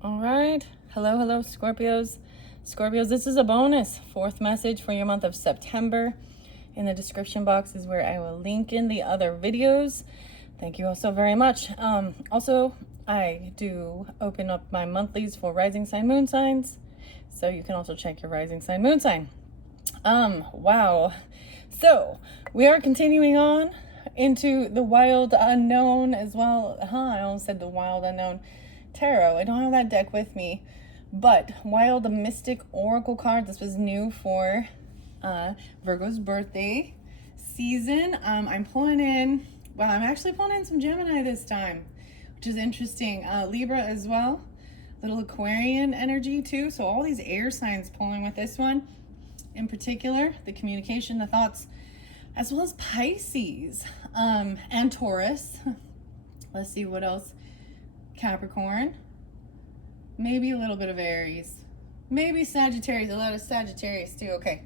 All right. Hello, Scorpios. Scorpios, this is a bonus fourth message for your month of September. In the description box is where I will link in the other videos. Thank you all so very much. Also, I do open up my monthlies for rising sign, moon signs. So you can also check your rising sign, moon sign. Wow. So we are continuing on into the wild unknown as well. I almost said the wild unknown tarot. I don't have that deck with me, but wild mystic oracle card. This was new for Virgo's birthday season. I'm pulling in, well, I'm actually pulling in some Gemini this time, which is interesting. Libra as well, little Aquarian energy too. So all these air signs pulling with this one in particular, the communication, the thoughts, as well as Pisces and Taurus. Let's see what else. Capricorn, maybe a little bit of Aries, maybe Sagittarius, a lot of Sagittarius too. Okay.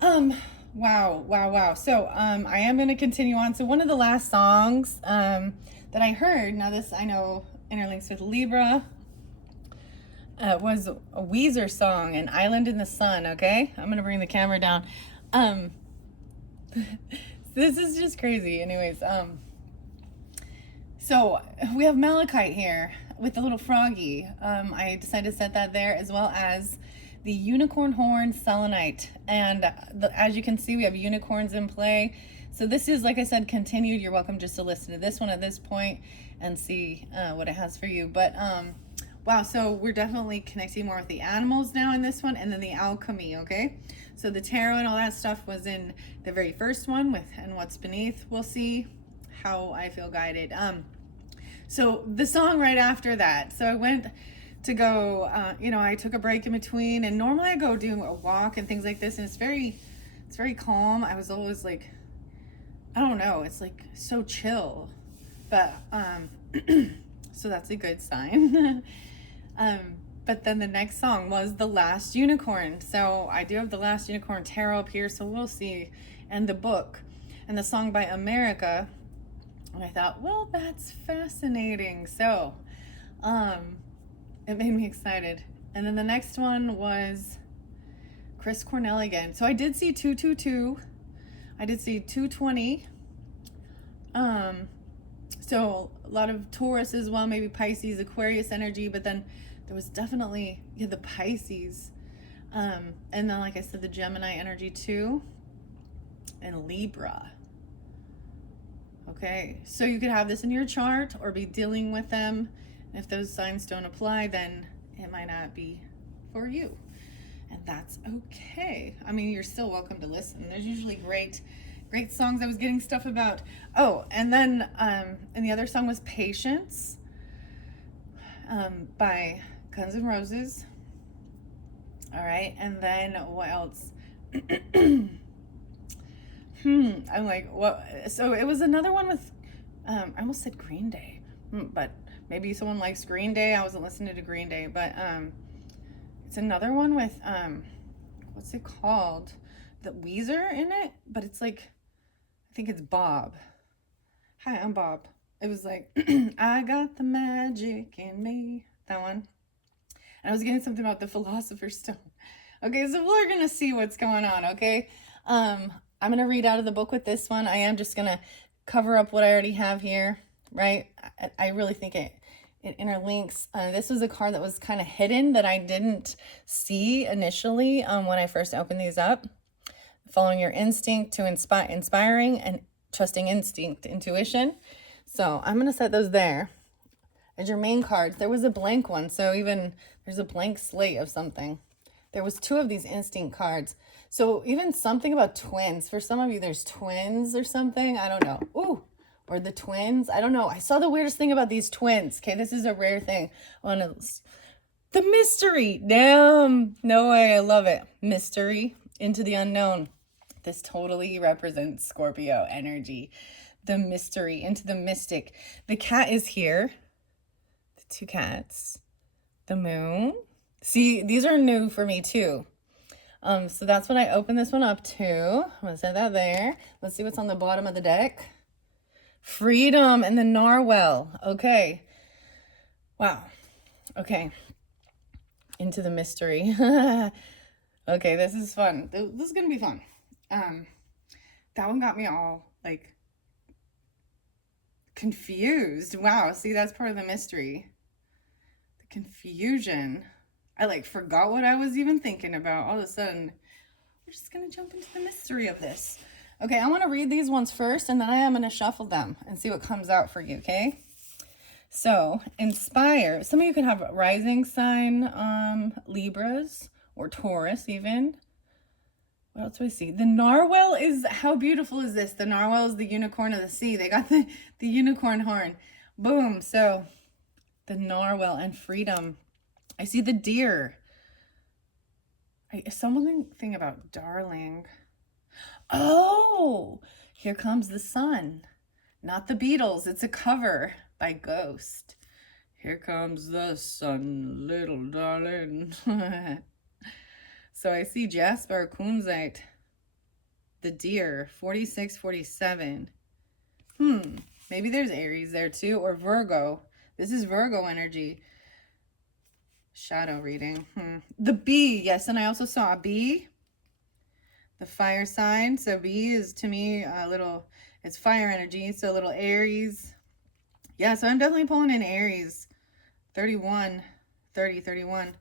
Wow. So I am going to continue on. So one of the last songs that I heard, now this I know interlinks with Libra, was a Weezer song, An Island in the Sun. Okay, I'm going to bring the camera down. This is just crazy. Anyways, so we have malachite here with the little froggy. I decided to set that there, as well as the unicorn horn selenite. And as you can see, we have unicorns in play. So this is, like I said, continued. You're welcome just to listen to this one at this point and see what it has for you. But wow, so we're definitely connecting more with the animals now in this one, and then the alchemy, okay? So the tarot and all that stuff was in the very first one with And What's Beneath. We'll see how I feel guided. So the song right after that, so I went to go, I took a break in between, and normally I go do a walk and things like this, and it's very calm. I was always like, I don't know, it's like so chill, but so that's a good sign. But then the next song was The Last Unicorn. So I do have The Last Unicorn tarot up here, so we'll see, and the book, and the song by America. And I thought, well, that's fascinating. So it made me excited. And then the next one was Chris Cornell again. So I did see 222. I did see 220. So a lot of Taurus as well, maybe Pisces, Aquarius energy, but then there was definitely the Pisces. And then, like I said, the Gemini energy too, and Libra. Okay, so you could have this in your chart or be dealing with them. If those signs don't apply, then it might not be for you. And that's okay. I mean, you're still welcome to listen. There's usually great songs. I was getting stuff about, and then, and the other song was Patience by Guns N' Roses. All right, and then what else? I'm like, what? So it was another one with, I almost said Green Day, but maybe someone likes Green Day. I wasn't listening to Green Day, but it's another one with, what's it called? The Weezer in it, but it's like, I think it's Bob. Hi, I'm Bob. It was like, I got the magic in me. That one. And I was getting something about the Philosopher's Stone. Okay, so we're going to see what's going on, okay? I'm going to read out of the book with this one. I am just going to cover up what I already have here, right? I really think it interlinks. This was a card that was kind of hidden that I didn't see initially when I first opened these up. Following your instinct to inspiring and trusting instinct, intuition. So I'm going to set those there as your main cards. There was a blank one, so even there's a blank slate of something. There was 2 of these instinct cards. So even something about twins. For some of you, there's twins or something. I don't know. Ooh, or the twins. I don't know. I saw the weirdest thing about these twins. Okay, this is a rare thing. The mystery. Damn. No way. I love it. Mystery into the unknown. This totally represents Scorpio energy. The mystery into the mystic. The cat is here. The 2 cats. The moon. See, these are new for me too. So that's what I opened this one up to. I'm going to set that there. Let's see what's on the bottom of the deck. Freedom and the narwhal. Okay. Wow. Okay. Into the mystery. Okay, this is fun. This is gonna be fun. That one got me all like confused. Wow, see, that's part of the mystery. The confusion. I like forgot what I was even thinking about. All of a sudden, we're just gonna jump into the mystery of this. Okay, I want to read these ones first, and then I am gonna shuffle them and see what comes out for you. Okay. So, inspire. Some of you could have rising sign Libras or Taurus even. What else do I see? The narwhal is, how beautiful is this? The narwhal is the unicorn of the sea. They got the unicorn horn. Boom. So, the narwhal and freedom. I see the deer. Something about darling. Oh, here comes the sun. Not the Beatles. It's a cover by Ghost. Here comes the sun, little darling. So I see Jasper Kunzite, the deer, 46, 47. Maybe there's Aries there too, or Virgo. This is Virgo energy. Shadow reading. The bee, yes, and I also saw a bee. The fire sign. So bee is to me a little, it's fire energy, so a little Aries. Yeah, so I'm definitely pulling in Aries. 31, 30, 31.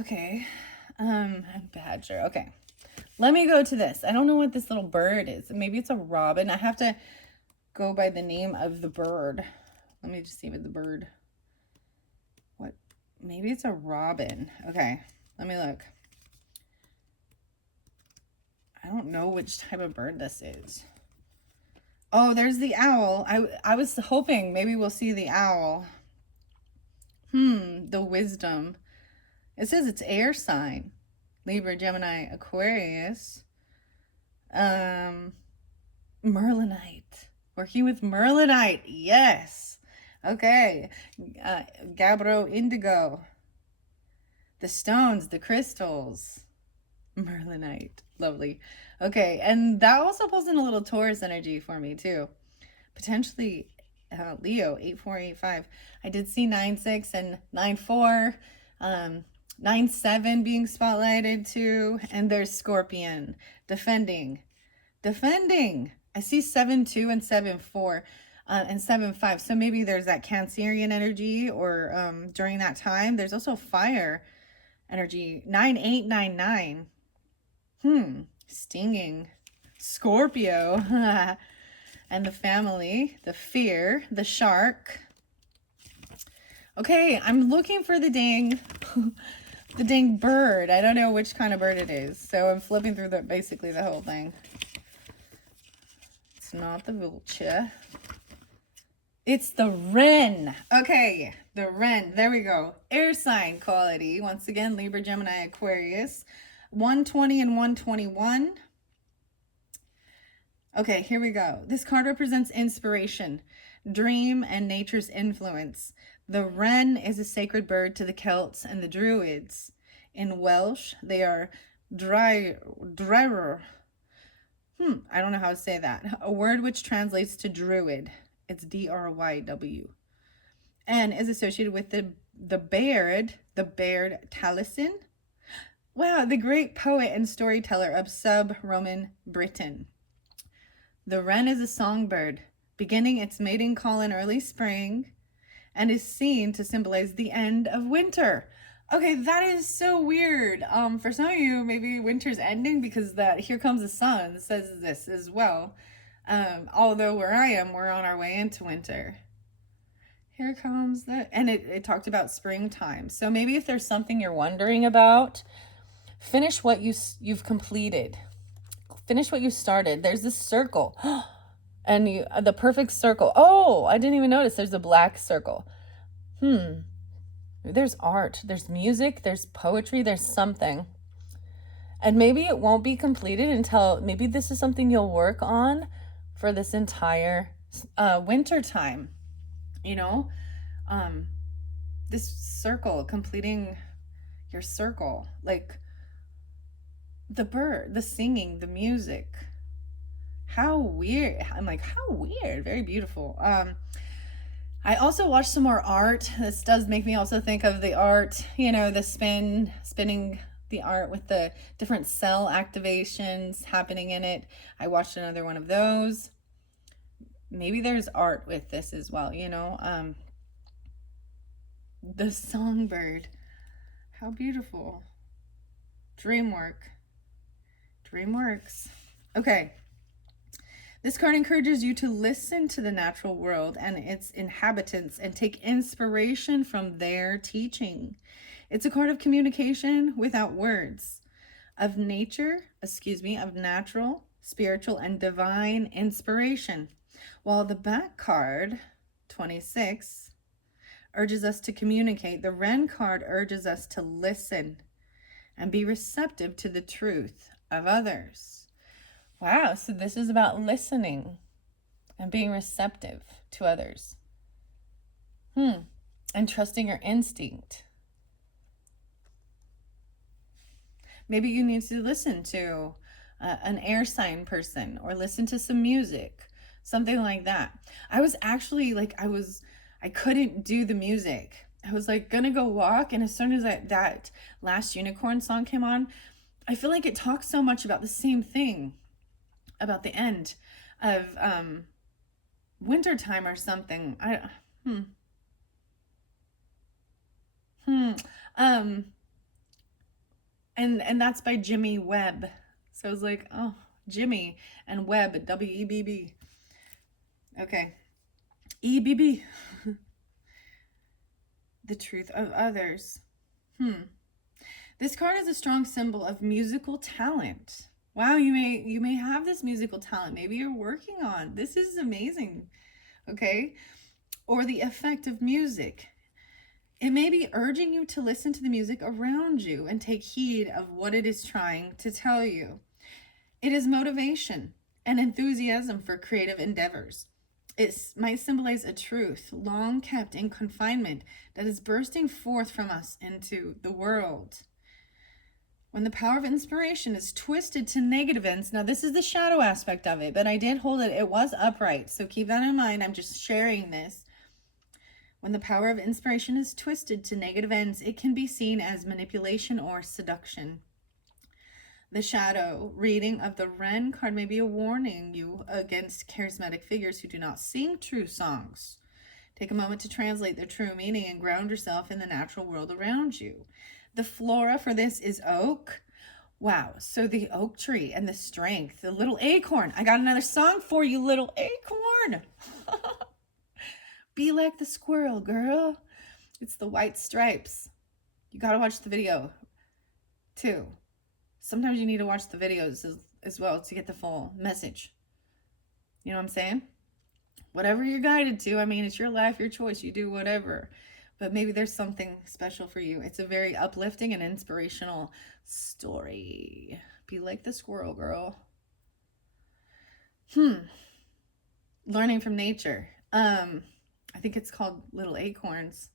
Okay. Badger. Okay. Let me go to this. I don't know what this little bird is. Maybe it's a robin. I have to go by the name of the bird. Let me just see what the bird. What? Maybe it's a robin. Okay. Let me look. I don't know which type of bird this is. Oh, there's the owl. I was hoping maybe we'll see the owl. The wisdom. It says it's air sign. Libra, Gemini, Aquarius. Merlinite. Working with Merlinite. Yes. Okay. Gabbro Indigo. The stones, the crystals. Merlinite. Lovely. Okay. And that also pulls in a little Taurus energy for me too. Potentially Leo, 8485. I did see 96 and 94. 9-7 being spotlighted too, and there's Scorpion defending. I see 7-2 and 7-4 and 7-5. So maybe there's that Cancerian energy, or during that time there's also fire energy. 9-8-9-9. Stinging. Scorpio. And the family, the fear, the shark. Okay, I'm looking for the dang the dang bird. I don't know which kind of bird it is. So I'm flipping through basically the whole thing. It's not the vulture. It's the wren. Okay, the wren. There we go. Air sign quality. Once again, Libra, Gemini, Aquarius. 120 and 121. Okay, here we go. This card represents inspiration, dream, and nature's influence. The wren is a sacred bird to the Celts and the Druids. In Welsh, they are drywer. I don't know how to say that. A word which translates to druid. It's D-R-Y-W. And is associated with the Baird Taliesin. Wow, the great poet and storyteller of sub-Roman Britain. The wren is a songbird, beginning its mating call in early spring, and is seen to symbolize the end of winter. Okay, that is so weird. For some of you, maybe winter's ending because that Here Comes the Sun says this as well. Although where I am, we're on our way into winter. Here comes and it talked about springtime. So maybe if there's something you're wondering about, finish what you've completed. Finish what you started. There's this circle. And the perfect circle. Oh, I didn't even notice there's a black circle. There's art, there's music, there's poetry, there's something. And maybe it won't be completed until, maybe this is something you'll work on for this entire winter time. You know, this circle, completing your circle, like the bird, the singing, the music. How weird. I'm like, how weird. Very beautiful. I also watched some more art. This does make me also think of the art, you know, the spinning the art with the different cell activations happening in it. I watched another one of those. Maybe there's art with this as well, you know. The songbird. How beautiful. Dreamwork. Dreamworks. Okay. This card encourages you to listen to the natural world and its inhabitants and take inspiration from their teaching. It's a card of communication without words, of natural, spiritual, and divine inspiration. While the back card, 26, urges us to communicate, the Ren card urges us to listen and be receptive to the truth of others. Wow, so this is about listening and being receptive to others. And trusting your instinct. Maybe you need to listen to an air sign person or listen to some music, something like that. I was actually like, I couldn't do the music. I was like gonna go walk, and as soon as that last unicorn song came on, I feel like it talks so much about the same thing, about the end of wintertime or something. And that's by Jimmy Webb. So I was like, oh, Jimmy and Webb, W-E-B-B. Okay. E-B-B. The truth of others. This card is a strong symbol of musical talent. Wow, you may have this musical talent. Maybe you're working on. This is amazing. Okay? Or the effect of music. It may be urging you to listen to the music around you and take heed of what it is trying to tell you. It is motivation and enthusiasm for creative endeavors. It might symbolize a truth long kept in confinement that is bursting forth from us into the world. When the power of inspiration is twisted to negative ends, now this is the shadow aspect of it, but I did hold it. It was upright, so keep that in mind. I'm just sharing this. When the power of inspiration is twisted to negative ends, it can be seen as manipulation or seduction. The shadow reading of the Ren card may be a warning you against charismatic figures who do not sing true songs. Take a moment to translate their true meaning and ground yourself in the natural world around you. The flora for this is oak. Wow, so the oak tree and the strength, the little acorn. I got another song for you, little acorn. Be like the squirrel, girl. It's the white stripes. You got to watch the video too. Sometimes you need to watch the videos as well to get the full message. You know what I'm saying? Whatever you're guided to, I mean, it's your life, your choice. You do whatever. But maybe there's something special for you. It's a very uplifting and inspirational story. Be like the squirrel, girl. Learning from nature. I think it's called Little Acorns.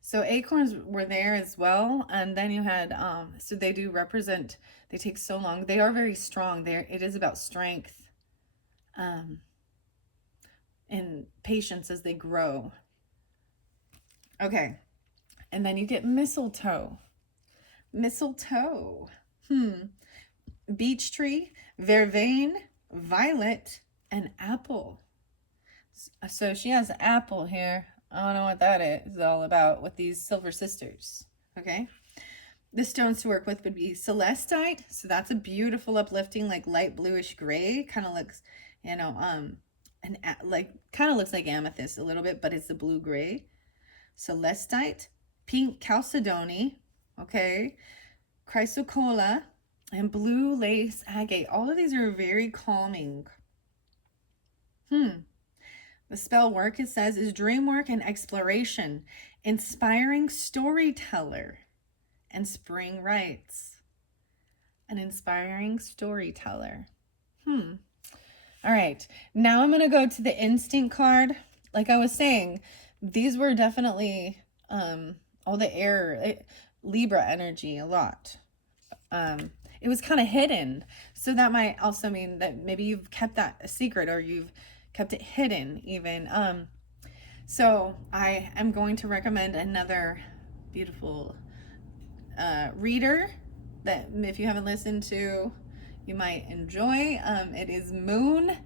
So acorns were there as well. And then you had, so they do represent, they take so long. They are very strong. It is about strength and patience as they grow. Okay. And then you get mistletoe. Mistletoe. Beech tree, vervain, violet, and apple. So she has an apple here. I don't know what that is all about with these silver sisters. Okay. The stones to work with would be celestite. So that's a beautiful, uplifting, like light bluish gray. Kind of looks, you know, kind of looks like amethyst a little bit, but it's a blue gray. Celestite, pink chalcedony, okay, chrysocolla, and blue lace agate. All of these are very calming. The spell work, it says, is dream work and exploration, inspiring storyteller, and spring rites. An inspiring storyteller. All right, now I'm going to go to the instinct card. Like I was saying, these were definitely all the air, Libra energy a lot. It was kind of hidden. So that might also mean that maybe you've kept that a secret, or you've kept it hidden even. So I am going to recommend another beautiful reader that if you haven't listened to, you might enjoy. It is Moon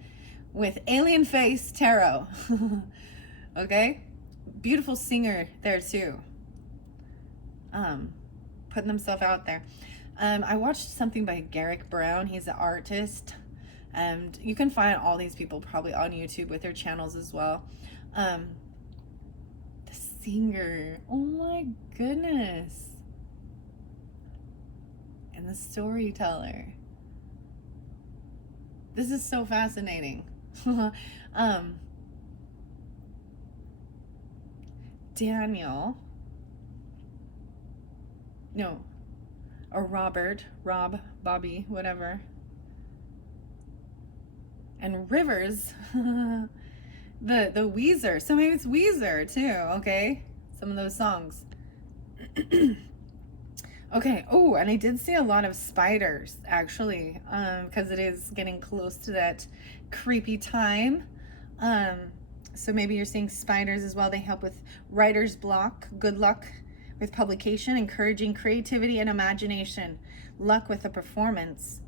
with Alien Face Tarot. Okay? Beautiful singer there too. Putting themselves out there. I watched something by Garrick Brown. He's an artist. And you can find all these people probably on YouTube with their channels as well. The singer. Oh my goodness. And the storyteller. This is so fascinating. Daniel. No. Or Robert. Rob. Bobby. Whatever. And Rivers. the Weezer. So maybe it's Weezer too. Okay. Some of those songs. Okay. Oh, and I did see a lot of spiders actually, because it is getting close to that creepy time. So maybe you're seeing spiders as well. They help with writer's block, good luck with publication, encouraging creativity and imagination, luck with a performance.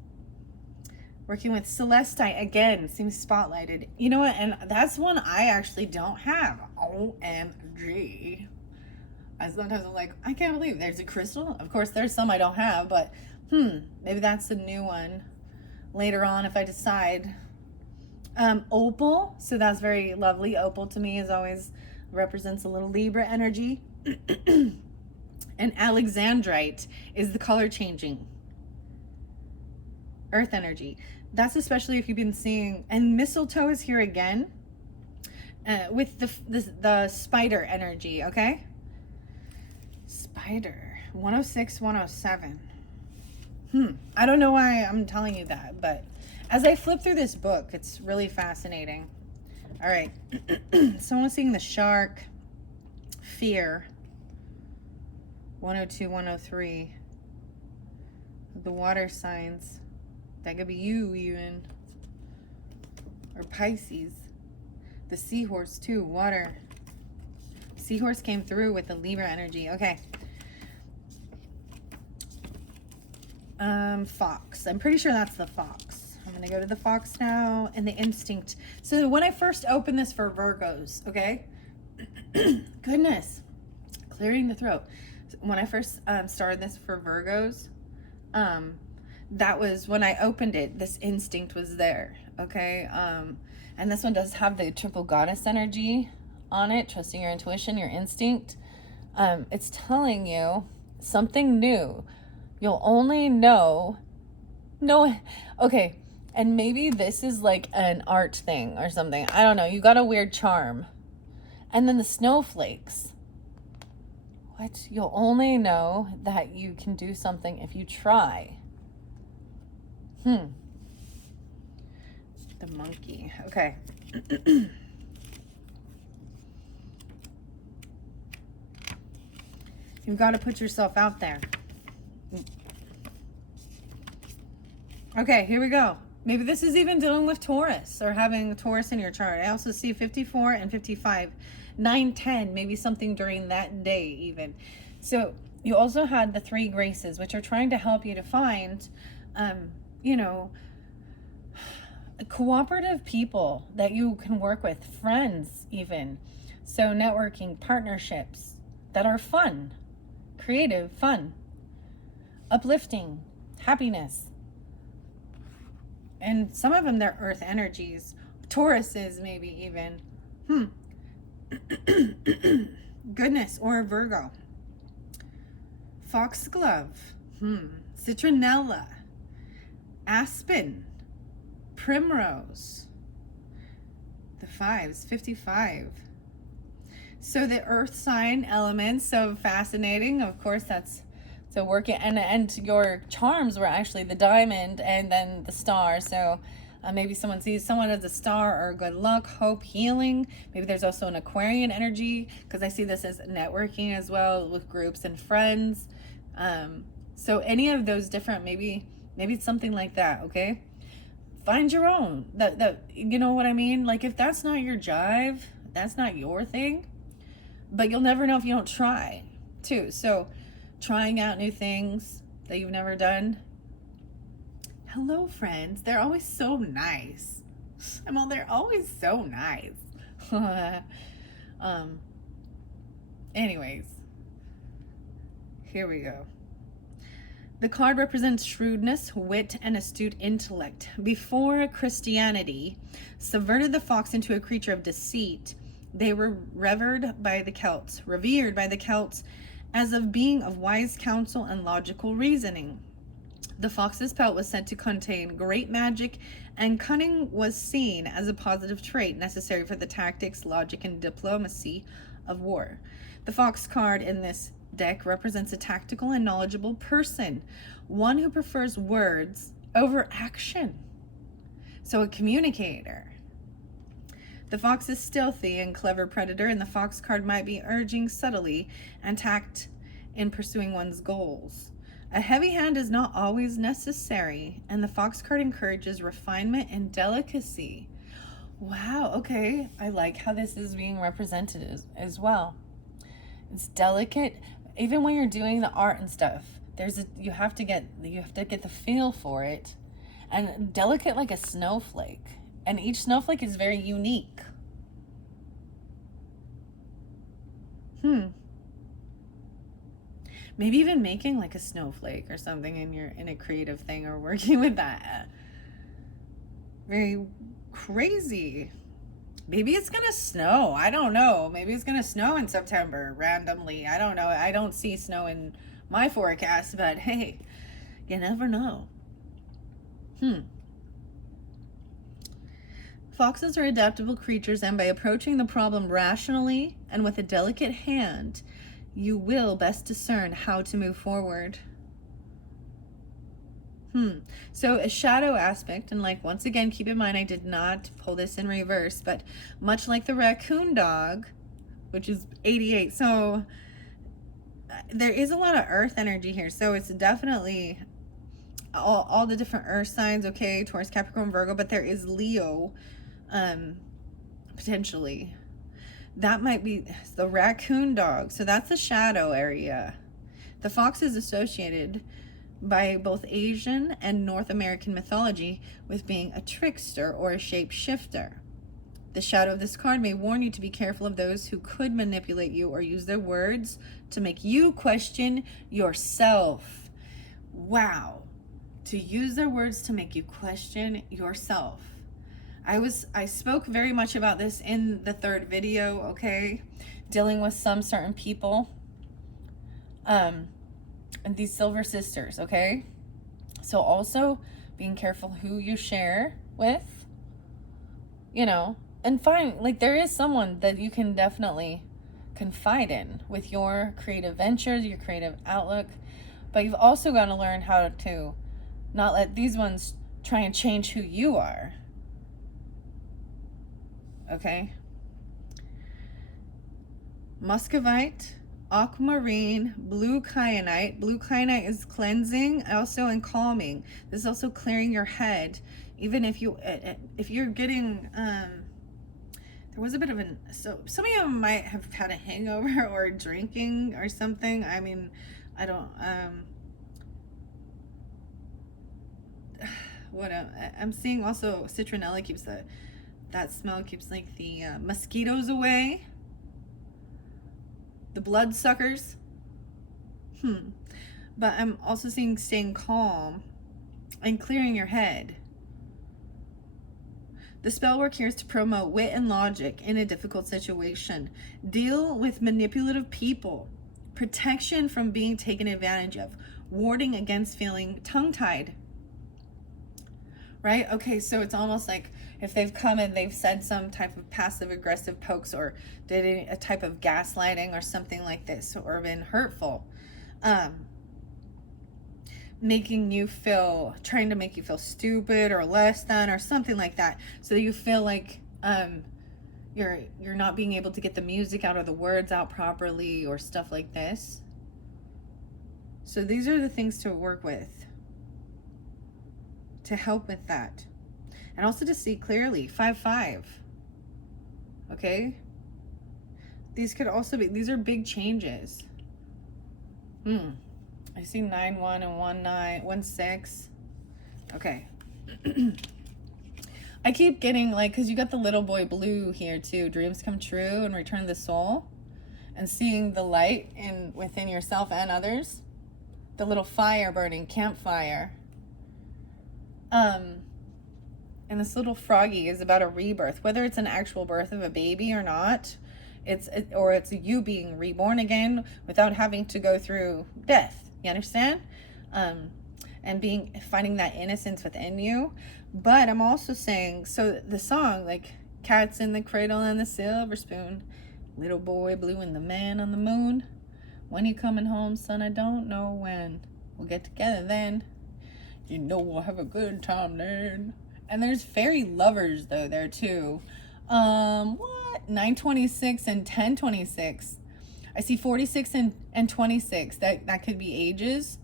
Working with Celestite again seems spotlighted. You know what? And that's one I actually don't have. OMG. Sometimes I'm like, I can't believe there's a crystal. Of course, there's some I don't have, but maybe that's a new one later on if I decide. Opal, so that's very lovely. Opal to me is always represents a little Libra energy. And Alexandrite is the color changing earth energy. That's especially if you've been seeing, and mistletoe is here again with the spider energy. Okay, spider 106 107. I don't know why I'm telling you that, but as I flip through this book, it's really fascinating. All right. Someone's seeing the shark, fear, 102, 103. The water signs. That could be you even. Or Pisces. The seahorse too, water. Seahorse came through with the Libra energy. Okay. Fox. I'm pretty sure that's the fox. I'm going to go to the fox now and the instinct. So when I first opened this for Virgos, okay? Goodness. Clearing the throat. When I first started this for Virgos, that was when I opened it, this instinct was there, okay? And this one does have the triple goddess energy on it, trusting your intuition, your instinct. It's telling you something new. You'll only know, okay, and maybe this is like an art thing or something. I don't know. You got a weird charm. And then the snowflakes. What? You'll only know that you can do something if you try. The monkey. Okay. You've got to put yourself out there. Okay, here we go. Maybe this is even dealing with Taurus or having Taurus in your chart. I also see 54 and 55, 9, 10, maybe something during that day even. So you also had the 3 graces, which are trying to help you to find, cooperative people that you can work with, friends even. So networking, partnerships that are fun, creative, fun, uplifting, happiness. And some of them, they're earth energies. Tauruses, maybe even. Goodness, or a Virgo. Foxglove. Citronella. Aspen. Primrose. The 5s, 55. So the earth sign elements, so fascinating. Of course, that's so working, and your charms were actually the diamond and then the star. So maybe someone sees someone as a star or good luck, hope, healing. Maybe there's also an Aquarian energy, because I see this as networking as well with groups and friends. So any of those different, maybe it's something like that. Okay, find your own. That you know what I mean. Like if that's not your jive, That's not your thing, but you'll never know if you don't try too. So trying out new things that you've never done. Hello, friends. They're always so nice. Well, they're always so nice. Anyways, here we go. The card represents shrewdness, wit, and astute intellect. Before Christianity subverted the fox into a creature of deceit, they were revered by the Celts as of being of wise counsel and logical reasoning. The fox's pelt was said to contain great magic, and cunning was seen as a positive trait necessary for the tactics, logic, and diplomacy of war. The fox card in this deck represents a tactical and knowledgeable person, one who prefers words over action. So a communicator. The fox is stealthy and clever predator, and the fox card might be urging subtlety and tact in pursuing one's goals. A heavy hand is not always necessary, and the fox card encourages refinement and delicacy. Wow, okay. I like how this is being represented as well. It's delicate. Even when you're doing the art and stuff, you have to get the feel for it, and delicate like a snowflake, and each snowflake is very unique. Maybe even making like a snowflake or something in a creative thing, or working with that. Very crazy. Maybe it's gonna snow. I don't know. Maybe it's gonna snow in September randomly. I don't know. I don't see snow in my forecast, but hey, you never know. Foxes are adaptable creatures, and by approaching the problem rationally and with a delicate hand, you will best discern how to move forward. So a shadow aspect, and like, once again, keep in mind I did not pull this in reverse, but much like the raccoon dog, which is 88, so there is a lot of earth energy here. So it's definitely all the different earth signs, okay, Taurus, Capricorn, Virgo, but there is Leo, potentially. That might be the raccoon dog. So that's the shadow area. The fox is associated by both Asian and North American mythology with being a trickster or a shapeshifter. The shadow of this card may warn you to be careful of those who could manipulate you or use their words to make you question yourself. Wow. To use their words to make you question yourself. I spoke very much about this in the third video, okay? Dealing with some certain people. And these silver sisters, okay? So also being careful who you share with, you know, and find, like, there is someone that you can definitely confide in with your creative ventures, your creative outlook, but you've also got to learn how to not let these ones try and change who you are. Okay? Muscovite, aquamarine, blue kyanite. Blue kyanite is cleansing, also, and calming. This is also clearing your head. Even if you're getting, there was a bit of so some of you might have had a hangover or drinking or something. I mean, I don't, I'm seeing also citronella keeps that smell keeps like the mosquitoes away. The bloodsuckers. But I'm also seeing staying calm and clearing your head. The spell work here is to promote wit and logic in a difficult situation. Deal with manipulative people. Protection from being taken advantage of. Warding against feeling tongue-tied. Right? Okay, so it's almost like if they've come and they've said some type of passive-aggressive pokes or did a type of gaslighting or something like this, or been hurtful, trying to make you feel stupid or less than or something like that, so that you feel like you're not being able to get the music out or the words out properly or stuff like this. So these are the things to work with to help with that. And also to see clearly. 5-5. Okay? These could also be, these are big changes. I see 9-1 and 1-9, 1-6. Okay. I keep getting like, because you got the little boy blue here too. Dreams come true and return the soul. And seeing the light in within yourself and others. The little fire burning, campfire. And this little froggy is about a rebirth. Whether it's an actual birth of a baby or not. Or it's you being reborn again without having to go through death. You understand? And finding that innocence within you. But I'm also saying, so the song, like, cats in the cradle and the silver spoon, little boy blue and the man on the moon, when you coming home, son, I don't know when, we'll get together then, you know we'll have a good time then. And there's fairy lovers though there too. What? 926 and 1026. I see 46 and 26. That could be ages.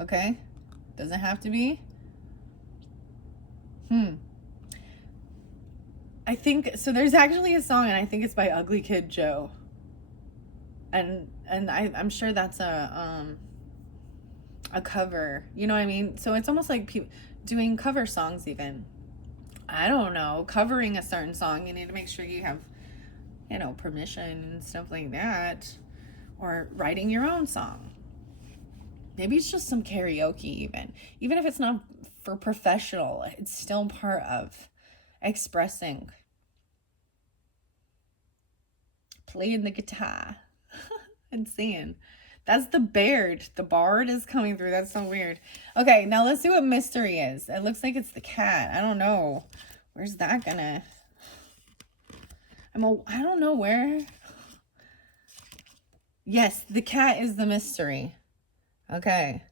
Okay. Doesn't have to be. I think so. There's actually a song, and I think it's by Ugly Kid Joe. And I'm sure that's a cover. You know what I mean? So it's almost like people doing cover songs. Even, I don't know, covering a certain song. You need to make sure you have, permission and stuff like that, or writing your own song. Maybe it's just some karaoke, even if it's not for professional, it's still part of expressing, playing the guitar and singing. That's the Baird. The Bard is coming through. That's so weird. Okay, now let's see what mystery is. It looks like it's the cat. I don't know. Where's that gonna... I don't know where. Yes, the cat is the mystery. Okay.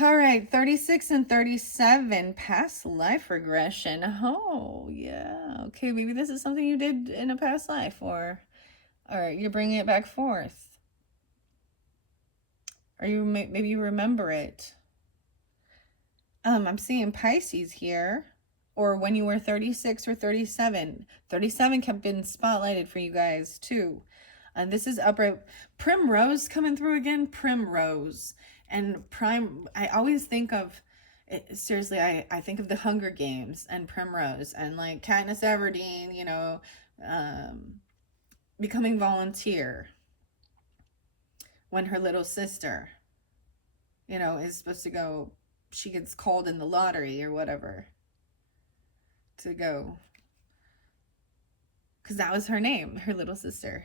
All right, 36 and 37, past life regression. Oh, yeah. Okay, maybe this is something you did in a past life, or you're bringing it back forth. Or maybe you remember it. I'm seeing Pisces here, or when you were 36 or 37. 37 kept being spotlighted for you guys, too. And this is upright. Primrose coming through again. Primrose. And I always think of, seriously, I think of the Hunger Games and Primrose and like Katniss Everdeen, becoming volunteer when her little sister, is supposed to go, she gets called in the lottery or whatever to go. Because that was her name, her little sister.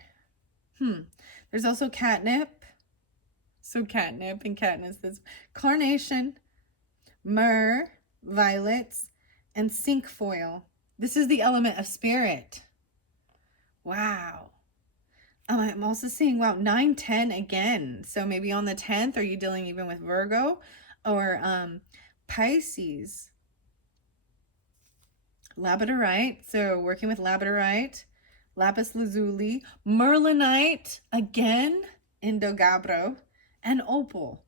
There's also catnip. So catnip and Katniss. This carnation, myrrh, violets, and cinquefoil. This is the element of spirit. Wow. I'm also seeing, 9-10 again. So maybe on the 10th, are you dealing even with Virgo or Pisces? Labradorite. So working with labradorite, lapis lazuli, merlinite again, indogabro, and opal.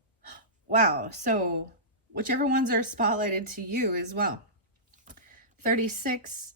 Wow. So whichever ones are spotlighted to you as well. 36.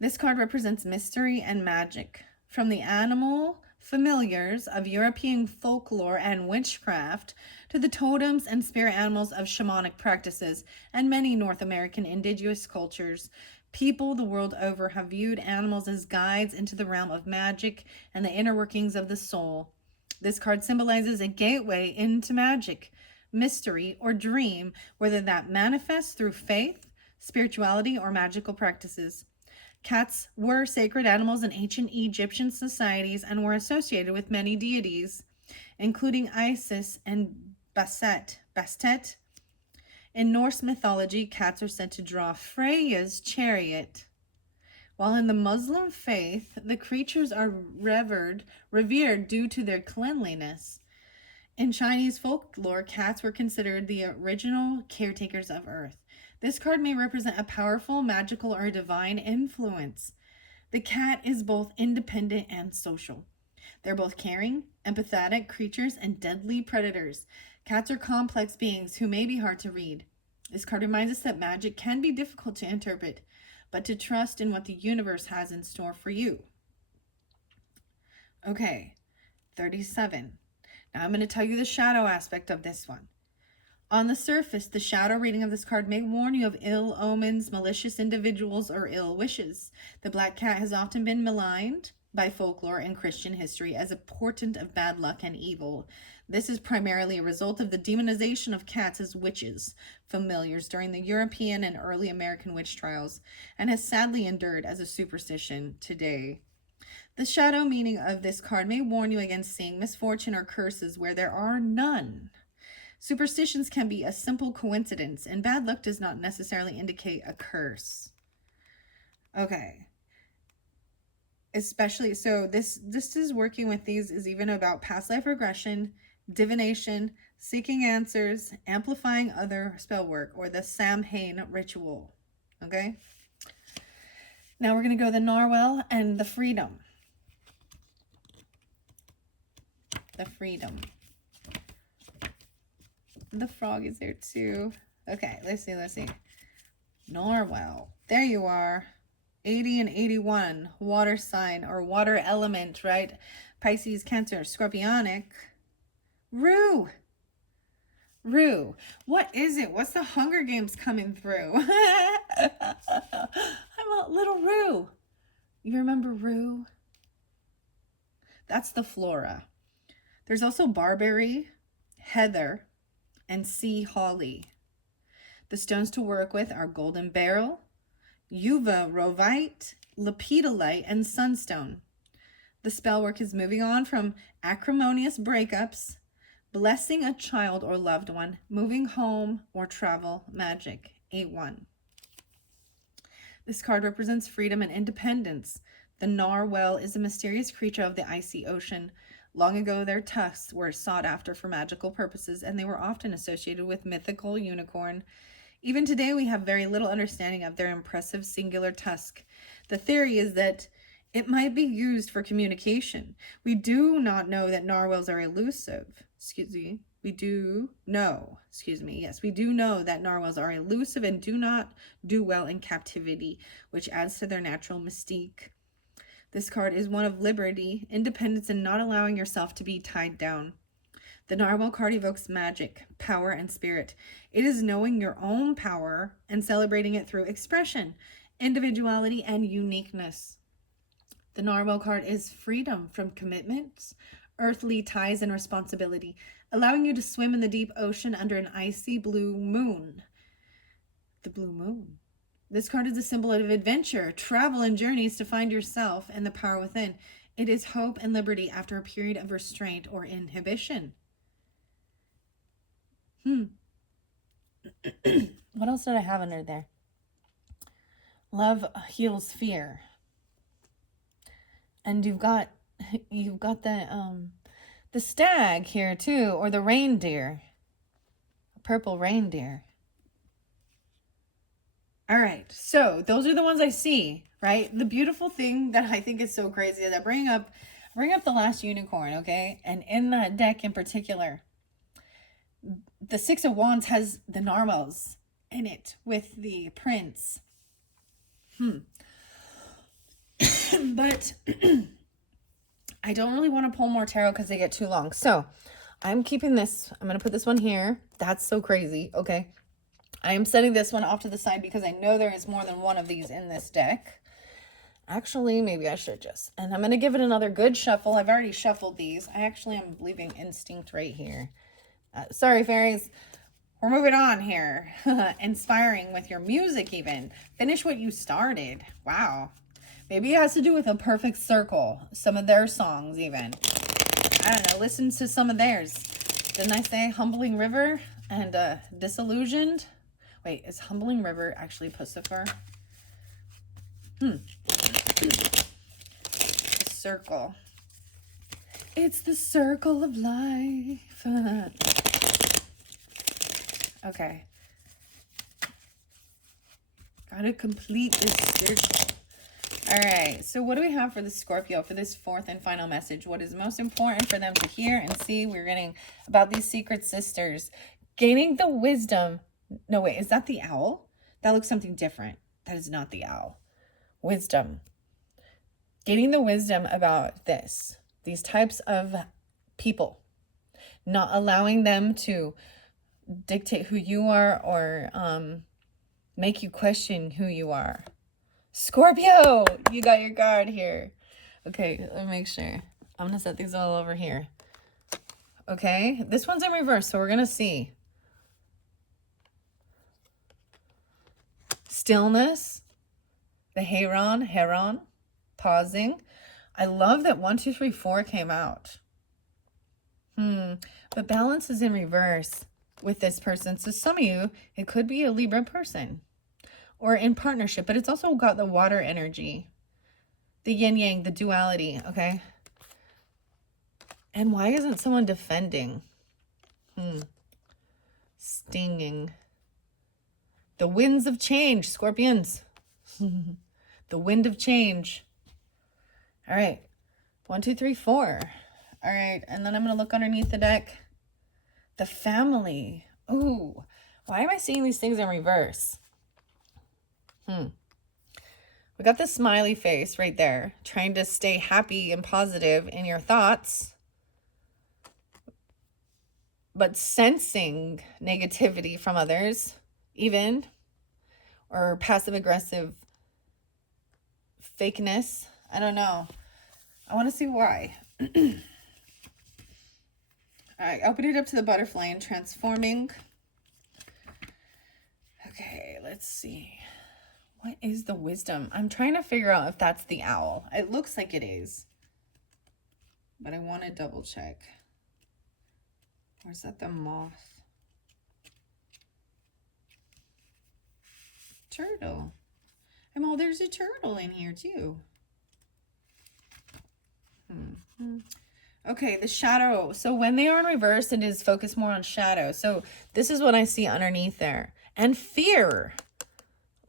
This card represents mystery and magic. From the animal familiars of European folklore and witchcraft to the totems and spirit animals of shamanic practices and many North American indigenous cultures, people the world over have viewed animals as guides into the realm of magic and the inner workings of the soul. This card symbolizes a gateway into magic, mystery, or dream, whether that manifests through faith, spirituality, or magical practices. Cats were sacred animals in ancient Egyptian societies and were associated with many deities, including Isis and Bastet. In Norse mythology, cats are said to draw Freya's chariot. While in the Muslim faith, the creatures are revered due to their cleanliness. In Chinese folklore, cats were considered the original caretakers of Earth. This card may represent a powerful, magical, or divine influence. The cat is both independent and social. They're both caring, empathetic creatures and deadly predators. Cats are complex beings who may be hard to read. This card reminds us that magic can be difficult to interpret, but to trust in what the universe has in store for you. Okay, 37. Now I'm going to tell you the shadow aspect of this one. On the surface, the shadow reading of this card may warn you of ill omens, malicious individuals, or ill wishes. The black cat has often been maligned by folklore and Christian history as a portent of bad luck and evil. This is primarily a result of the demonization of cats as witches, familiars during the European and early American witch trials, and has sadly endured as a superstition today. The shadow meaning of this card may warn you against seeing misfortune or curses where there are none. Superstitions can be a simple coincidence, and bad luck does not necessarily indicate a curse. Okay. Especially, so this is working with these is even about past life regression, divination, seeking answers, amplifying other spell work, or the Samhain ritual. Okay? Now we're going to go the Narwhal and the Freedom. The Freedom. The frog is there too. Okay, let's see. Narwhal. There you are. 80 and 81. Water sign or water element, right? Pisces, Cancer, Scorpionic. Rue. What is it? What's the Hunger Games coming through? I'm a little Rue. You remember Rue? That's the flora. There's also barberry, heather, and sea holly. The stones to work with are golden beryl, uva rovite, lepidolite, and sunstone. The spell work is moving on from acrimonious breakups, blessing a child or loved one, moving home, or travel magic. 8-1. This card represents freedom and independence. The narwhal is a mysterious creature of the icy ocean. Long ago, their tusks were sought after for magical purposes, and they were often associated with mythical unicorn. Even today, we have very little understanding of their impressive singular tusk. The theory is that it might be used for communication. We do not know that narwhals are elusive. We do know that narwhals are elusive and do not do well in captivity, which adds to their natural mystique. This card is one of liberty, independence, and not allowing yourself to be tied down. The Narwhal card evokes magic, power, and spirit. It is knowing your own power and celebrating it through expression, individuality, and uniqueness. The Narwhal card is freedom from commitments, earthly ties, and responsibility, allowing you to swim in the deep ocean under an icy blue moon. The blue moon. This card is a symbol of adventure, travel, and journeys to find yourself and the power within. It is hope and liberty after a period of restraint or inhibition. What else did I have under there? Love heals fear. And you've got the stag here too, or the reindeer. Purple reindeer. All right, so those are the ones I see, right? The beautiful thing that I think is so crazy is I bring up the last unicorn, okay? And in that deck in particular, the Six of Wands has the narwhals in it with the prince. But I don't really want to pull more tarot because they get too long. So I'm keeping this. I'm going to put this one here. That's so crazy, okay? I am setting this one off to the side because I know there is more than one of these in this deck. Actually, maybe I should just. And I'm going to give it another good shuffle. I've already shuffled these. I actually am leaving instinct right here. Sorry, fairies. We're moving on here. Inspiring with your music even. Finish what you started. Wow. Maybe it has to do with A Perfect Circle. Some of their songs even. I don't know. Listen to some of theirs. Didn't I say Humbling River and Disillusioned? Wait, is Humbling River actually Pussifer? Circle. It's the circle of life. Okay. Gotta complete this circle. All right. So what do we have for the Scorpio for this fourth and final message? What is most important for them to hear and see? We're getting about these secret sisters. Gaining the wisdom. No, wait. Is that the owl? That looks something different. That is not the owl. wisdom. Getting the wisdom about these types of people, not allowing them to dictate who you are or make you question who you are. Scorpio, you got your card here. Okay, let me make sure. I'm going to set these all over here. Okay, this one's in reverse, so we're going to see. Stillness, the Heron, pausing. I love that 1, 2, 3, 4 came out. But balance is in reverse with this person. So some of you, it could be a Libra person or in partnership, but it's also got the water energy, the yin yang, the duality. Okay. And why isn't someone defending? Stinging. The winds of change, Scorpions. The wind of change. All right. 1, 2, 3, 4. All right. And then I'm going to look underneath the deck. The family. Ooh. Why am I seeing these things in reverse? We got the smiley face right there, trying to stay happy and positive in your thoughts, but sensing negativity from others, even, or passive-aggressive fakeness. I don't know. I want to see why. All right, open it up to the butterfly and transforming. Okay, let's see. What is the wisdom? I'm trying to figure out if that's the owl. It looks like it is, but I want to double check. Or is that the moth? Turtle. Oh, there's a turtle in here too. Okay, the shadow. So when they are in reverse, it is focused more on shadow. So this is what I see underneath there. And fear.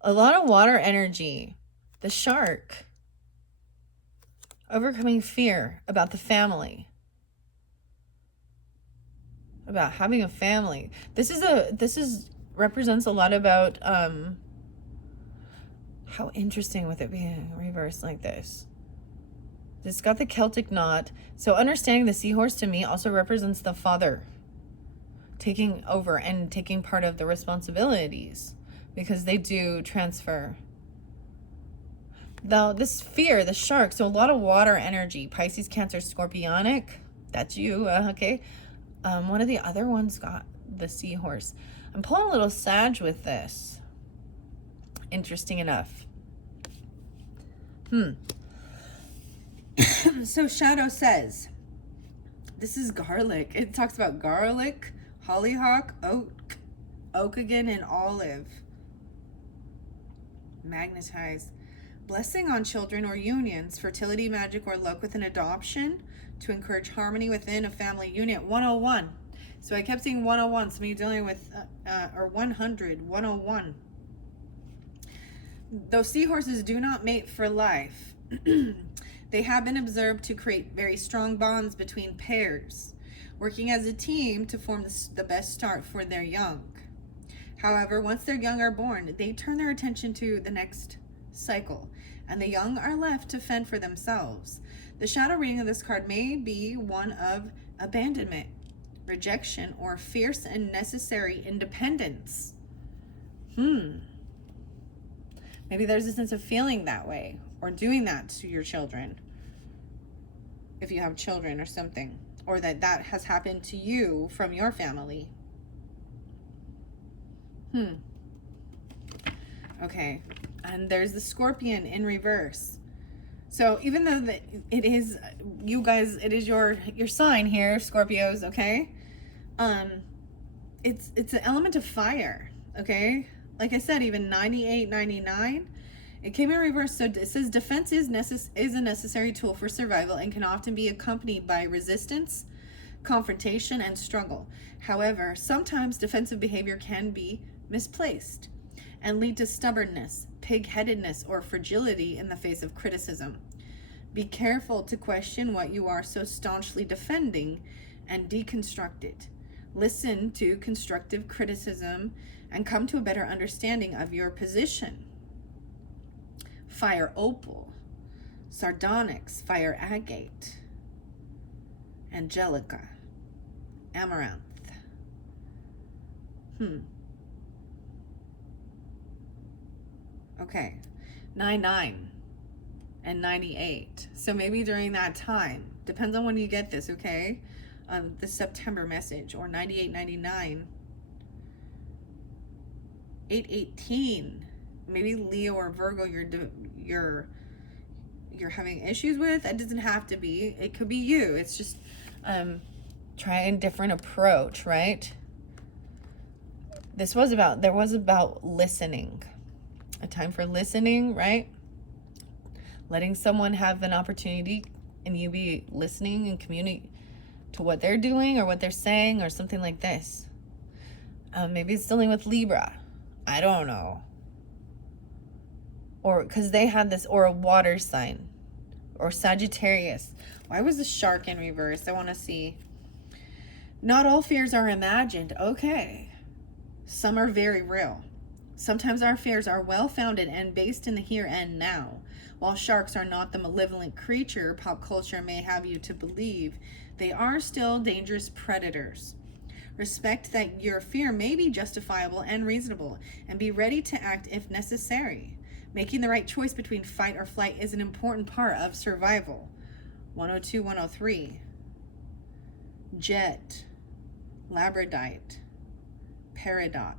A lot of water energy. The shark. Overcoming fear about the family. About having a family. This represents a lot about how interesting with it being reversed like this. It's got the Celtic knot. So understanding the seahorse to me also represents the father taking over and taking part of the responsibilities, because they do transfer. Now, this fear, the shark, so a lot of water energy. Pisces, Cancer, Scorpionic. That's you, okay? One of the other ones got the seahorse. I'm pulling a little Sag with this. Interesting enough. So Shadow says, this is garlic. It talks about garlic, hollyhock, oak again, and olive. Magnetized. Blessing on children or unions, fertility, magic, or luck with an adoption to encourage harmony within a family unit. 101. So I kept seeing 101. Some of you dealing with, or 100, 101. Those seahorses do not mate for life. They have been observed to create very strong bonds between pairs, working as a team to form the best start for their young. However, once their young are born, they turn their attention to the next cycle, and the young are left to fend for themselves. The shadow reading of this card may be one of abandonment, rejection, or fierce and necessary independence. Maybe there's a sense of feeling that way or doing that to your children, if you have children or something, or that has happened to you from your family. Okay, and there's the Scorpion in reverse. So even though it is you guys, it is your sign here, Scorpios, okay? It's an element of fire, okay? Like I said, even 98, 99, it came in reverse. So it says defense is a necessary tool for survival and can often be accompanied by resistance, confrontation, and struggle. However, sometimes defensive behavior can be misplaced and lead to stubbornness, pig-headedness, or fragility in the face of criticism. Be careful to question what you are so staunchly defending and deconstruct it. Listen to constructive criticism and come to a better understanding of your position. fire opal, sardonyx, fire agate, angelica, amaranth. Okay, 99 and 98. So maybe during that time, depends on when you get this, okay? The September message, or 98, 99, 818. Maybe Leo or Virgo you're having issues with. It doesn't have to be. It could be you. It's just trying a different approach, right? There was about listening. A time for listening, right? Letting someone have an opportunity and you be listening and communicating to what they're doing or what they're saying or something like this. Maybe it's dealing with Libra. I don't know. Or because they had this, or a water sign, or Sagittarius. Why was the shark in reverse? I want to see. Not all fears are imagined. Okay. Some are very real. Sometimes our fears are well-founded and based in the here and now. While sharks are not the malevolent creature pop culture may have you to believe, they are still dangerous predators. Respect that your fear may be justifiable and reasonable, and be ready to act if necessary. Making the right choice between fight or flight is an important part of survival. 102, 103. Jet, labradorite, peridot.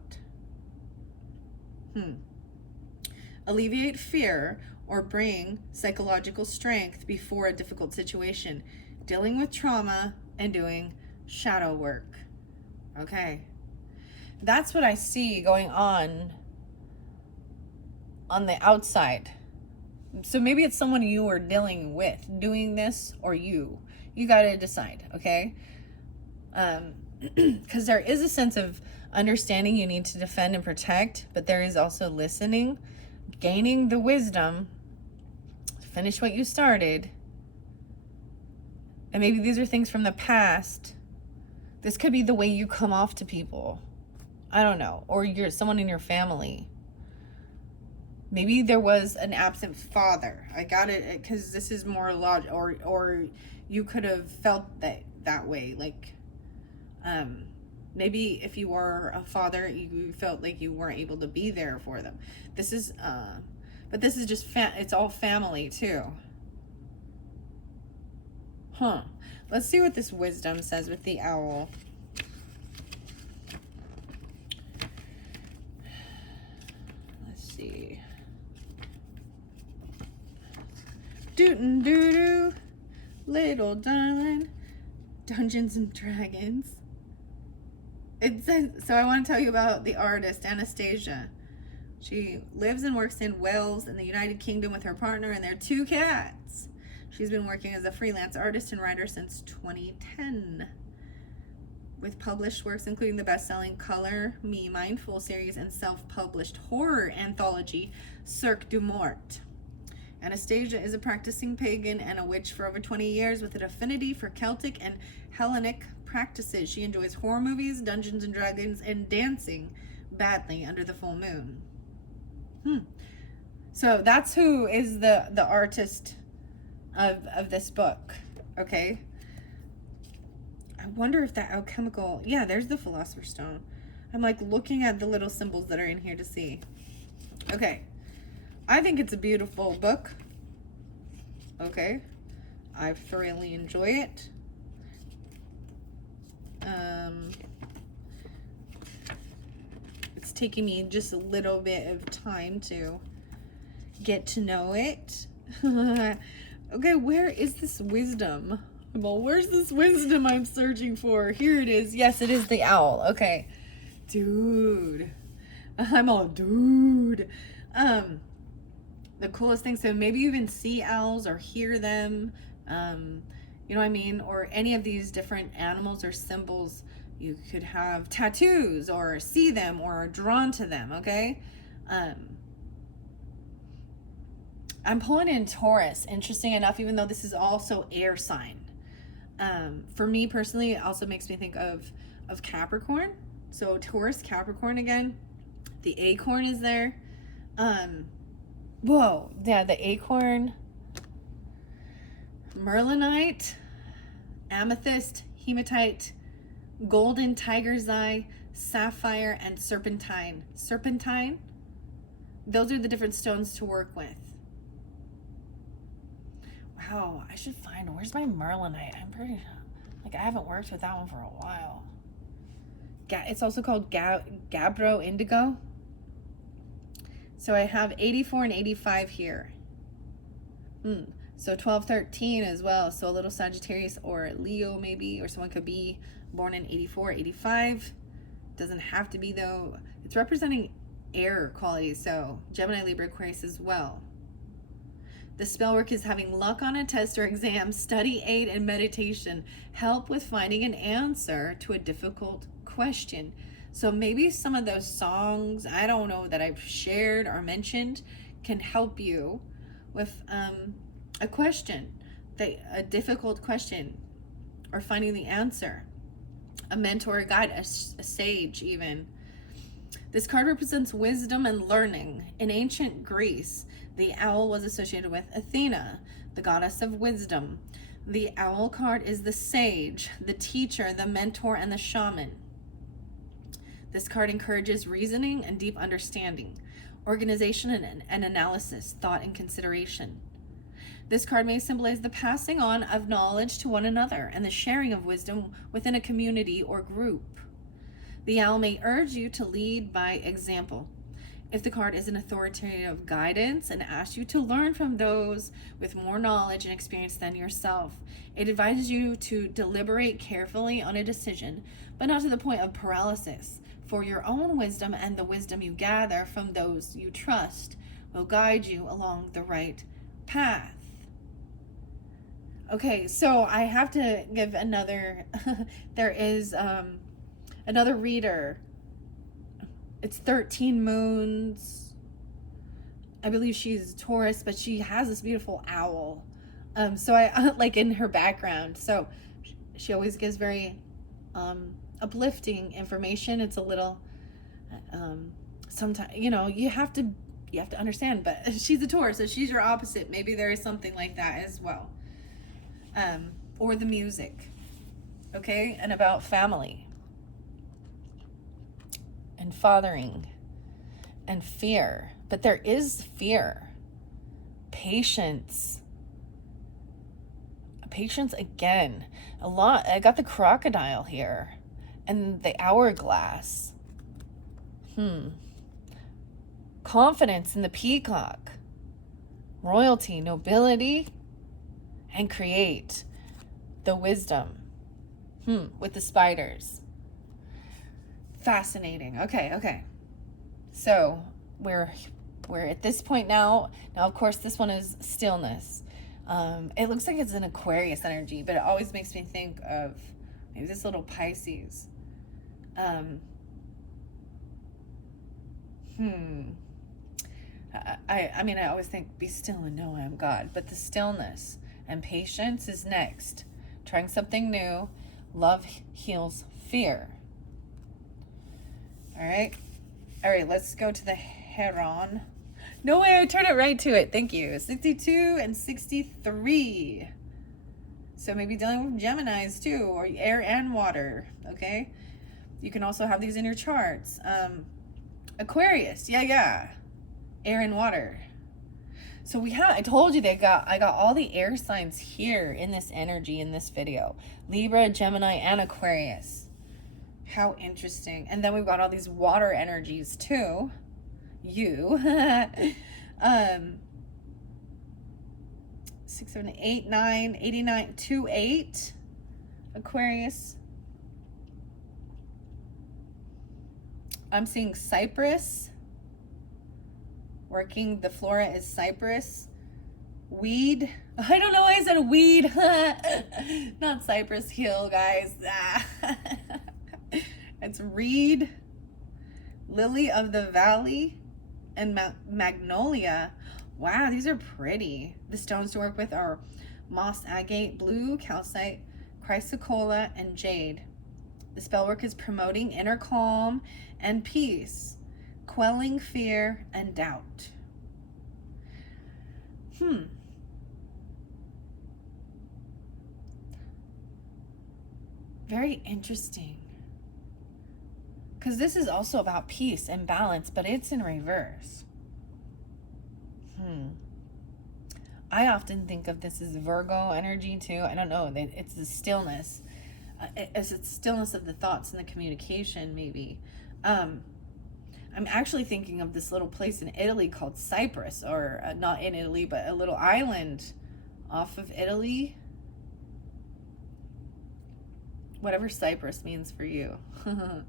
Alleviate fear or bring psychological strength before a difficult situation. Dealing with trauma and doing shadow work. Okay. That's what I see going on the outside. So maybe it's someone you are dealing with doing this, or you got to decide, okay? Because there is a sense of understanding you need to defend and protect, but there is also listening, gaining the wisdom to finish what you started. And maybe these are things from the past. This could be the way you come off to people. I don't know. Or you're someone in your family. Maybe there was an absent father. I got it, because this is more logical. Or you could have felt that way. Like, maybe if you were a father, you felt like you weren't able to be there for them. This is, but this is just, it's all family too. Let's see what this wisdom says with the owl. Let's see. Doo-doo-doo-doo, little darling, Dungeons and Dragons. It says, so I want to tell you about the artist, Anastasia. She lives and works in Wales in the United Kingdom with her partner and their 2 cats. She's been working as a freelance artist and writer since 2010, with published works including the best-selling Color Me Mindful series and self-published horror anthology, Cirque du Mort. Anastasia is a practicing pagan and a witch for over 20 years with an affinity for Celtic and Hellenic practices. She enjoys horror movies, Dungeons and Dragons, and dancing badly under the full moon. So that's who is the artist of this book. Okay. I wonder if that alchemical, yeah, there's the Philosopher's Stone. I'm like looking at the little symbols that are in here to see. Okay. I think it's a beautiful book. Okay. I thoroughly enjoy it. It's taking me just a little bit of time to get to know it. Okay, where is this wisdom? Well, where's this wisdom I'm searching for? Here it is. Yes, it is the owl. Okay. Dude. I'm all dude. The coolest thing, so maybe you even see owls or hear them, you know what I mean? Or any of these different animals or symbols. You could have tattoos or see them or are drawn to them, okay? I'm pulling in Taurus, interesting enough, even though this is also air sign. For me personally, it also makes me think of Capricorn. So Taurus, Capricorn again. The acorn is there. Whoa, yeah, the acorn, merlinite, amethyst, hematite, golden tiger's eye, sapphire, and serpentine. Serpentine? Those are the different stones to work with. Wow, I should find, where's my merlinite? I'm pretty, like, I haven't worked with that one for a while. It's also called Gabbro Indigo. So I have 84 and 85 here. So 12, 13 as well. So a little Sagittarius or Leo maybe, or someone could be born in 84, 85. Doesn't have to be though. It's representing air qualities. So Gemini, Libra, Aquarius as well. The spell work is having luck on a test or exam, study aid, and meditation. Help with finding an answer to a difficult question. So maybe some of those songs, I don't know, that I've shared or mentioned can help you with a question, a difficult question, or finding the answer. A mentor, a guide, a sage even. This card represents wisdom and learning. In ancient Greece, the owl was associated with Athena, the goddess of wisdom. The owl card is the sage, the teacher, the mentor, and the shaman. This card encourages reasoning and deep understanding, organization and analysis, thought and consideration. This card may symbolize the passing on of knowledge to one another and the sharing of wisdom within a community or group. The owl may urge you to lead by example. If the card is an authoritative guidance and asks you to learn from those with more knowledge and experience than yourself, it advises you to deliberate carefully on a decision, but not to the point of paralysis. For your own wisdom and the wisdom you gather from those you trust will guide you along the right path. Okay, so I have to give another, there is another reader. It's 13 moons. I believe she's Taurus, but she has this beautiful owl. So I like in her background. So she always gives very uplifting information. It's a little sometimes, you know, you have to understand, but she's a Taurus, so she's your opposite. Maybe there is something like that as well. Or the music. Okay, and about family and fathering and fear. But there is fear. Patience again. A lot. I got the crocodile here and the hourglass. Confidence in the peacock. Royalty, nobility, and create. The wisdom. With the spiders. Fascinating. Okay. So we're at this point now. Now, of course, this one is stillness. It looks like it's an Aquarius energy, but it always makes me think of maybe this little Pisces. I mean, I always think, be still and know I am God. But the stillness and patience is next. Trying something new. Love heals fear. All right, let's go to the Heron. No way, I turned it right to it. Thank you. 62 and 63. So maybe dealing with Geminis too, or air and water, okay? You can also have these in your charts. Aquarius, yeah. Air and water. So I told you I got all the air signs here in this energy in this video. Libra, Gemini, and Aquarius. How interesting. And then we've got all these water energies too. 6, 7, 8, 9, 89, 2, 8. Aquarius. I'm seeing Cypress. Working, the flora is cypress. Weed. I don't know why I said weed. Not Cypress Hill, guys. It's reed, lily of the valley, and magnolia. Wow, these are pretty. The stones to work with are moss agate, blue calcite, chrysocolla, and jade. The spell work is promoting inner calm and peace, quelling fear and doubt. Hmm. Very interesting. Because this is also about peace and balance, but it's in reverse. I often think of this as Virgo energy too. I don't know. It's the stillness. It's the stillness of the thoughts and the communication, maybe. Um, I'm actually thinking of this little place in Italy called Cyprus, or not in Italy, but a little island off of Italy. Whatever Cyprus means for you. All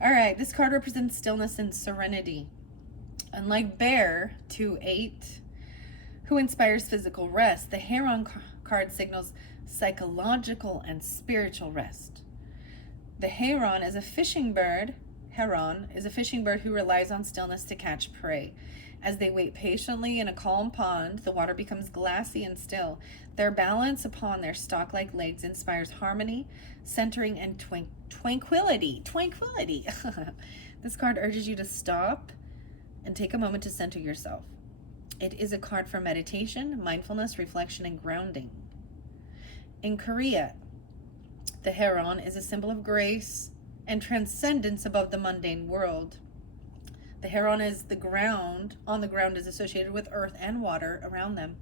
right, this card represents stillness and serenity. Unlike Bear, 2-8, who inspires physical rest, the Heron card signals psychological and spiritual rest. The heron is a fishing bird. Heron is a fishing bird who relies on stillness to catch prey. As they wait patiently in a calm pond, the water becomes glassy and still. Their balance upon their stalk-like legs inspires harmony, centering, and tranquility. Tranquility. This card urges you to stop and take a moment to center yourself. It is a card for meditation, mindfulness, reflection, and grounding. In Korea, the heron is a symbol of grace and transcendence above the mundane world. The heron is the ground, on the ground is associated with earth and water around them.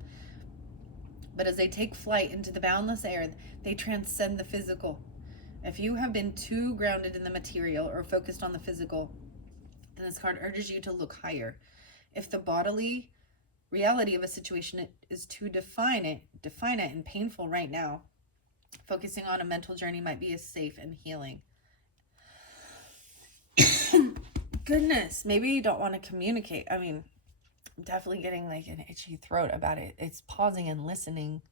But as they take flight into the boundless air, they transcend the physical. If you have been too grounded in the material or focused on the physical, then this card urges you to look higher. If the bodily reality of a situation is too definite and painful right now, focusing on a mental journey might be as safe and healing. Goodness, maybe you don't want to communicate. I mean, I'm definitely getting like an itchy throat about it. It's pausing and listening.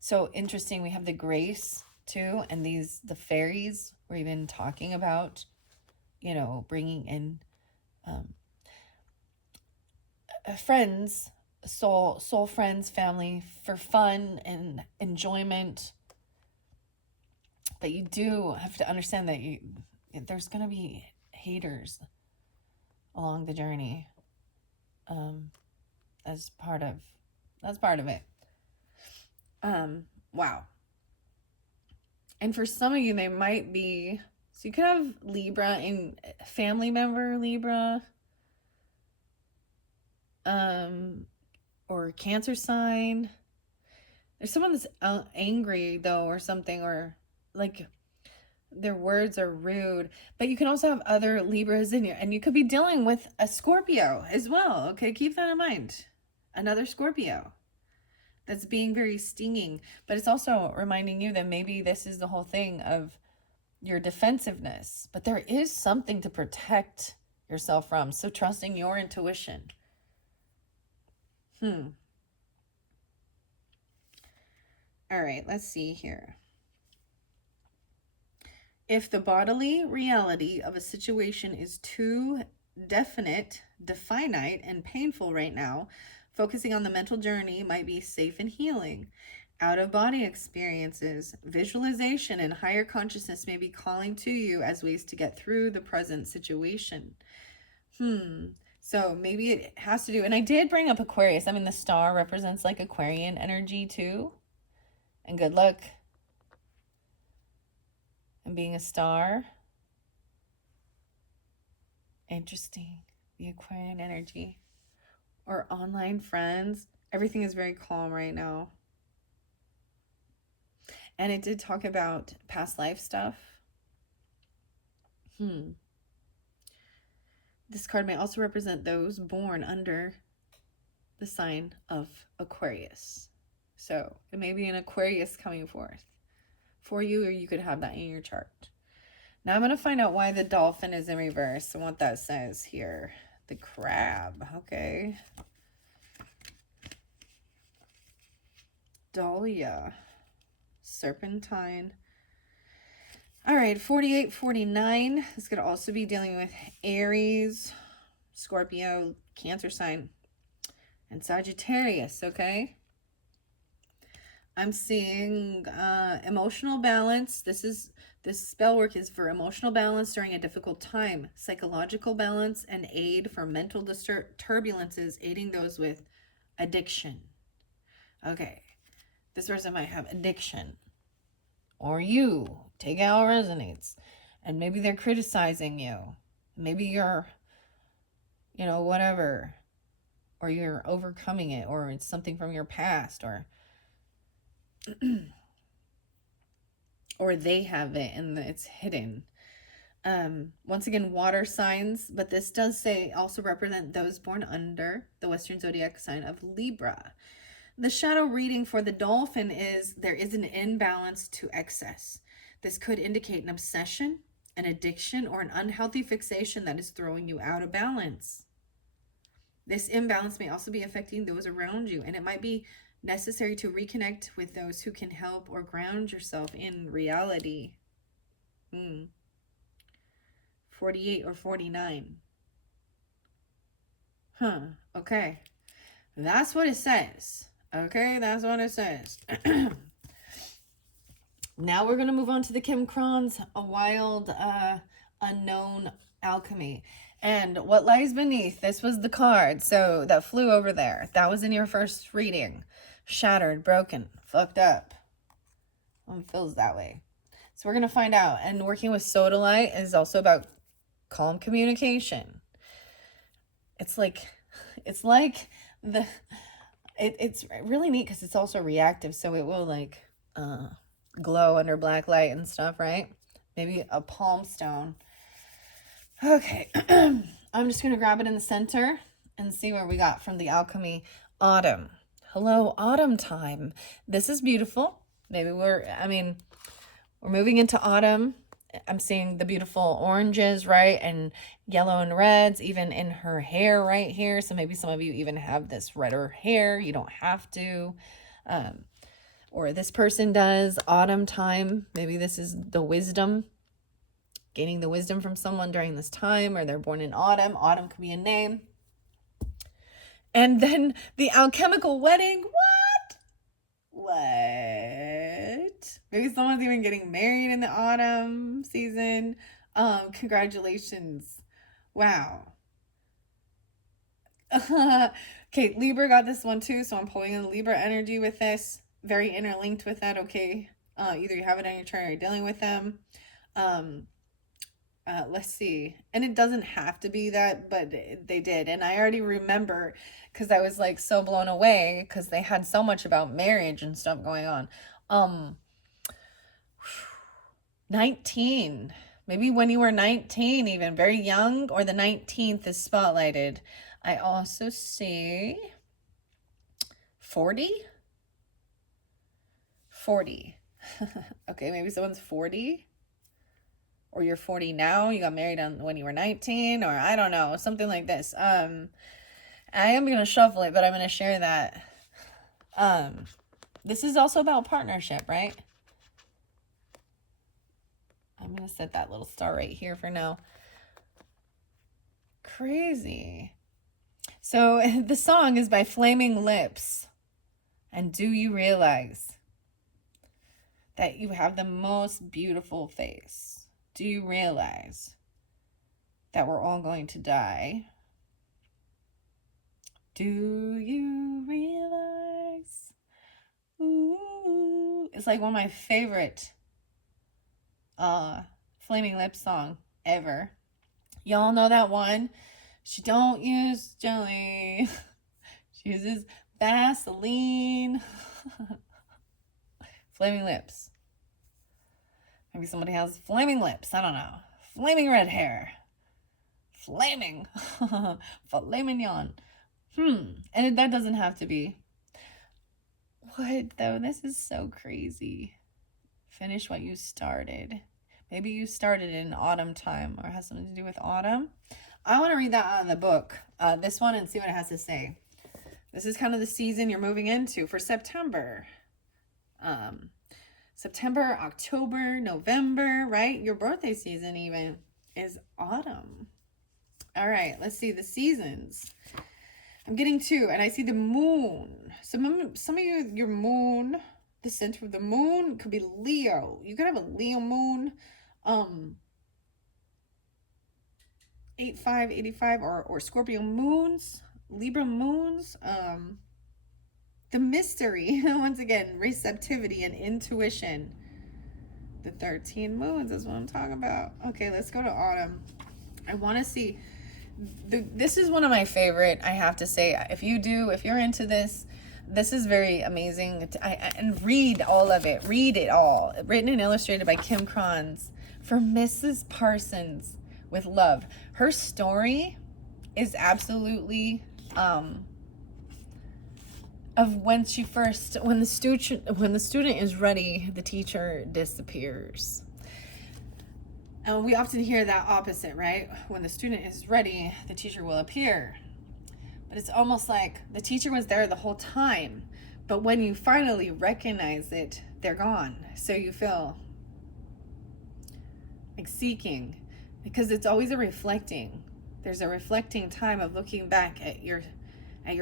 So interesting. We have the grace too, and the fairies we're even talking about, bringing in friends, soul friends, family for fun and enjoyment. But you do have to understand that there's going to be haters along the journey. That's part of it. Wow. And for some of you, they might be, so you could have Libra in family member Libra, or Cancer sign. There's someone that's angry though, or something, or like their words are rude. But you can also have other Libras in you, and you could be dealing with a Scorpio as well. Okay, keep that in mind. Another Scorpio that's being very stinging. But it's also reminding you that maybe this is the whole thing of your defensiveness. But there is something to protect yourself from. So trusting your intuition. All right, let's see here. If the bodily reality of a situation is too definite, and painful right now, focusing on the mental journey might be safe and healing. Out-of-body experiences, visualization, and higher consciousness may be calling to you as ways to get through the present situation. So maybe it has to do, and I did bring up Aquarius. I mean, the star represents like Aquarian energy too. And good luck and being a star. Interesting. The Aquarian energy. Or online friends. Everything is very calm right now. And it did talk about past life stuff. This card may also represent those born under the sign of Aquarius. So it may be an Aquarius coming forth for you, or you could have that in your chart. Now I'm going to find out why the dolphin is in reverse and what that says here. The crab, okay. Dahlia, serpentine. All right, 48, 49 is going to also be dealing with Aries, Scorpio, Cancer sign, and Sagittarius, okay? I'm seeing emotional balance. This spell work is for emotional balance during a difficult time, psychological balance, and aid for mental turbulences, aiding those with addiction. Okay, this person might have addiction. Or you, take out what resonates. And maybe they're criticizing you. Maybe you're, whatever. Or you're overcoming it. Or it's something from your past. Or they have it and it's hidden. Once again, water signs, but this does say also represent those born under the Western zodiac sign of Libra. The shadow reading for the dolphin is there is an imbalance to excess. This could indicate an obsession, an addiction, or an unhealthy fixation that is throwing you out of balance. This imbalance may also be affecting those around you, and it might be necessary to reconnect with those who can help or ground yourself in reality. 48 or 49. Okay. That's what it says. Okay, that's what it says. Now we're going to move on to the Kim Kron's A Wild Unknown Alchemy. And what lies beneath, this was the card. So that flew over there. That was in your first reading. Shattered, broken, fucked up. It feels that way. So we're going to find out. And working with sodalite is also about calm communication. It's really neat because it's also reactive. So it will glow under black light and stuff, right? Maybe a palm stone. Okay. I'm just going to grab it in the center and see where we got from the Alchemy. Autumn. Hello, autumn time. This is beautiful. Maybe we're moving into autumn. I'm seeing the beautiful oranges, right? And yellow and reds, even in her hair right here. So maybe some of you even have this redder hair. You don't have to. Or this person does. Autumn time. Maybe this is the wisdom. Gaining the wisdom from someone during this time. Or they're born in autumn. Autumn could be a name. And then the alchemical wedding. What? Maybe someone's even getting married in the autumn season. Congratulations. Wow. Okay, Libra got this one too, so I'm pulling in Libra energy with this. Very interlinked with that, okay? Either you have it on your chart or you're dealing with them. Let's see. And it doesn't have to be that, but they did. And I already remember because I was so blown away because they had so much about marriage and stuff going on. 19. Maybe when you were 19, even very young, or the 19th is spotlighted. I also see 40. 40. Okay, maybe someone's 40. Or you're 40 now, you got married when you were 19, or I don't know, something like this. I am going to shuffle it, but I'm going to share that. This is also about partnership, right? I'm going to set that little star right here for now. Crazy. So the song is by Flaming Lips. And do you realize that you have the most beautiful face? Do you realize that we're all going to die? Do you realize? Ooh. It's like one of my favorite Flaming Lips song ever. Y'all know that one? She don't use jelly. She uses Vaseline. Flaming Lips. Maybe somebody has flaming lips. I don't know. Flaming red hair. Flaming. Filet mignon. And that doesn't have to be. What though? This is so crazy. Finish what you started. Maybe you started in autumn time or has something to do with autumn. I want to read that out of the book. This one and see what it has to say. This is kind of the season you're moving into for September. September, October, November, right? Your birthday season even is autumn. All right, let's see the seasons. I'm getting two, and I see the moon. Some of you, your moon, the center of the moon could be Leo. You could have a Leo moon, 85, 85, or Scorpio moons, Libra moons. The mystery, once again, receptivity and intuition. The 13 moons is what I'm talking about. Okay, let's go to autumn. I want to see. This is one of my favorite, I have to say. If you're into this, this is very amazing. And read all of it. Read it all. Written and illustrated by Kim Kranz. For Mrs. Parsons with love. Her story is absolutely of when the student is ready, the teacher disappears. And we often hear that opposite, right? When the student is ready, the teacher will appear. But it's almost like the teacher was there the whole time, but when you finally recognize it, they're gone. So you feel like seeking, because it's always a reflecting. There's a reflecting time of looking back at your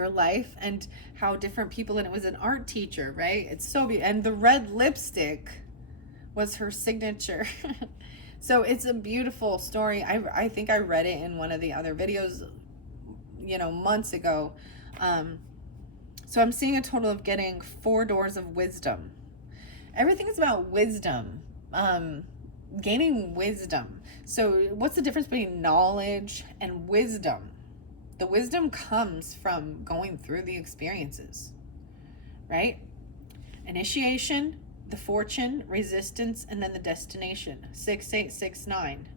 life and how different people, and it was an art teacher, right? It's so beautiful. And the red lipstick was her signature. So it's a beautiful story. I think I read it in one of the other videos, months ago. So I'm seeing a total of getting 4 doors of wisdom. Everything is about wisdom, gaining wisdom. So what's the difference between knowledge and wisdom? The wisdom comes from going through the experiences, right? Initiation, the fortune, resistance, and then the destination. 6, 8, 6, 9.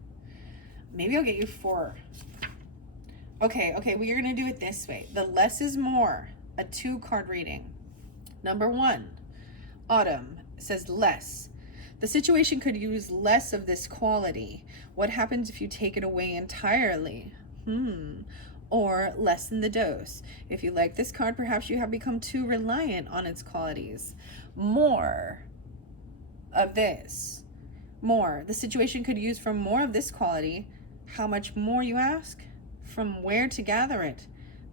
Maybe I'll get you 4. Okay, we're going to do it this way. The less is more, a 2-card reading. Number 1, autumn says less. The situation could use less of this quality. What happens if you take it away entirely? Or lessen the dose. If you like this card, perhaps you have become too reliant on its qualities. More of this. More. The situation could use from more of this quality. How much more, you ask? From where to gather it?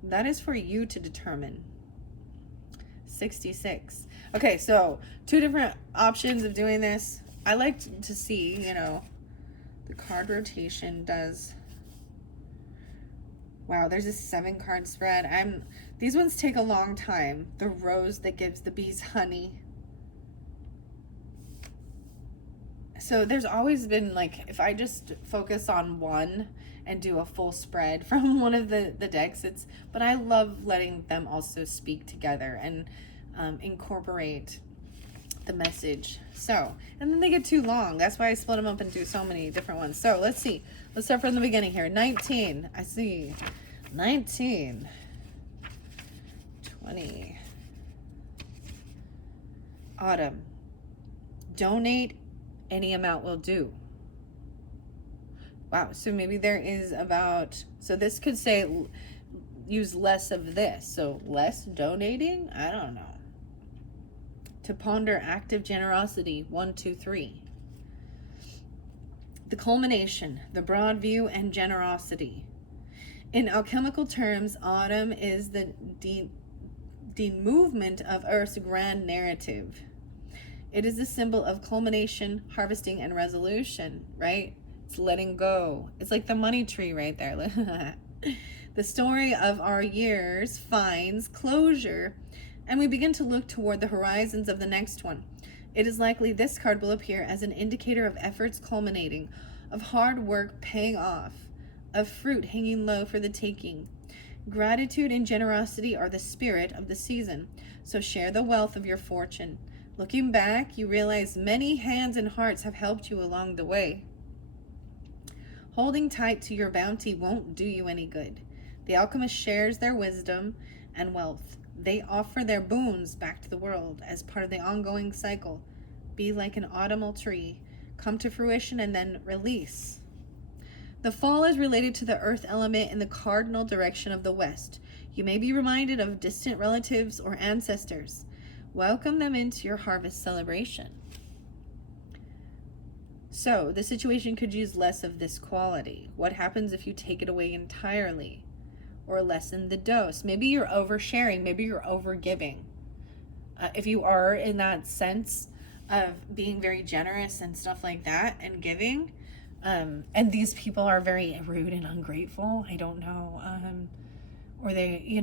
That is for you to determine. 66. Okay, so 2 different options of doing this. I like to see, the card rotation does. Wow, there's a 7-card spread. These ones take a long time. The rose that gives the bees honey. So there's always been, like, if I just focus on one and do a full spread from one of the decks, but I love letting them also speak together and incorporate the message. So, and then they get too long. That's why I split them up and do so many different ones. So let's see. Let's start from the beginning here. 19. I see. 19. 20. Autumn. Donate. Any amount will do. Wow. So maybe there is so this could say use less of this. So less donating? I don't know. To ponder active generosity. 1, 2, 3. The culmination, the broad view, and generosity. In alchemical terms, autumn is the movement of Earth's grand narrative. It is a symbol of culmination, harvesting, and resolution, right? It's letting go. It's like the money tree right there. The story of our years finds closure, and we begin to look toward the horizons of the next one. It is likely this card will appear as an indicator of efforts culminating, of hard work paying off, of fruit hanging low for the taking. Gratitude and generosity are the spirit of the season, so share the wealth of your fortune. Looking back, you realize many hands and hearts have helped you along the way. Holding tight to your bounty won't do you any good. The alchemist shares their wisdom and wealth. They offer their boons back to the world as part of the ongoing cycle. Be like an autumnal tree, come to fruition and then release. The fall is related to the earth element in the cardinal direction of the west. You may be reminded of distant relatives or ancestors. Welcome them into your harvest celebration. So, the situation could use less of this quality. What happens if you take it away entirely? Or lessen the dose? Maybe you're oversharing. Maybe you're overgiving. If you are in that sense of being very generous and stuff like that and giving, and these people are very rude and ungrateful, I don't know. Or they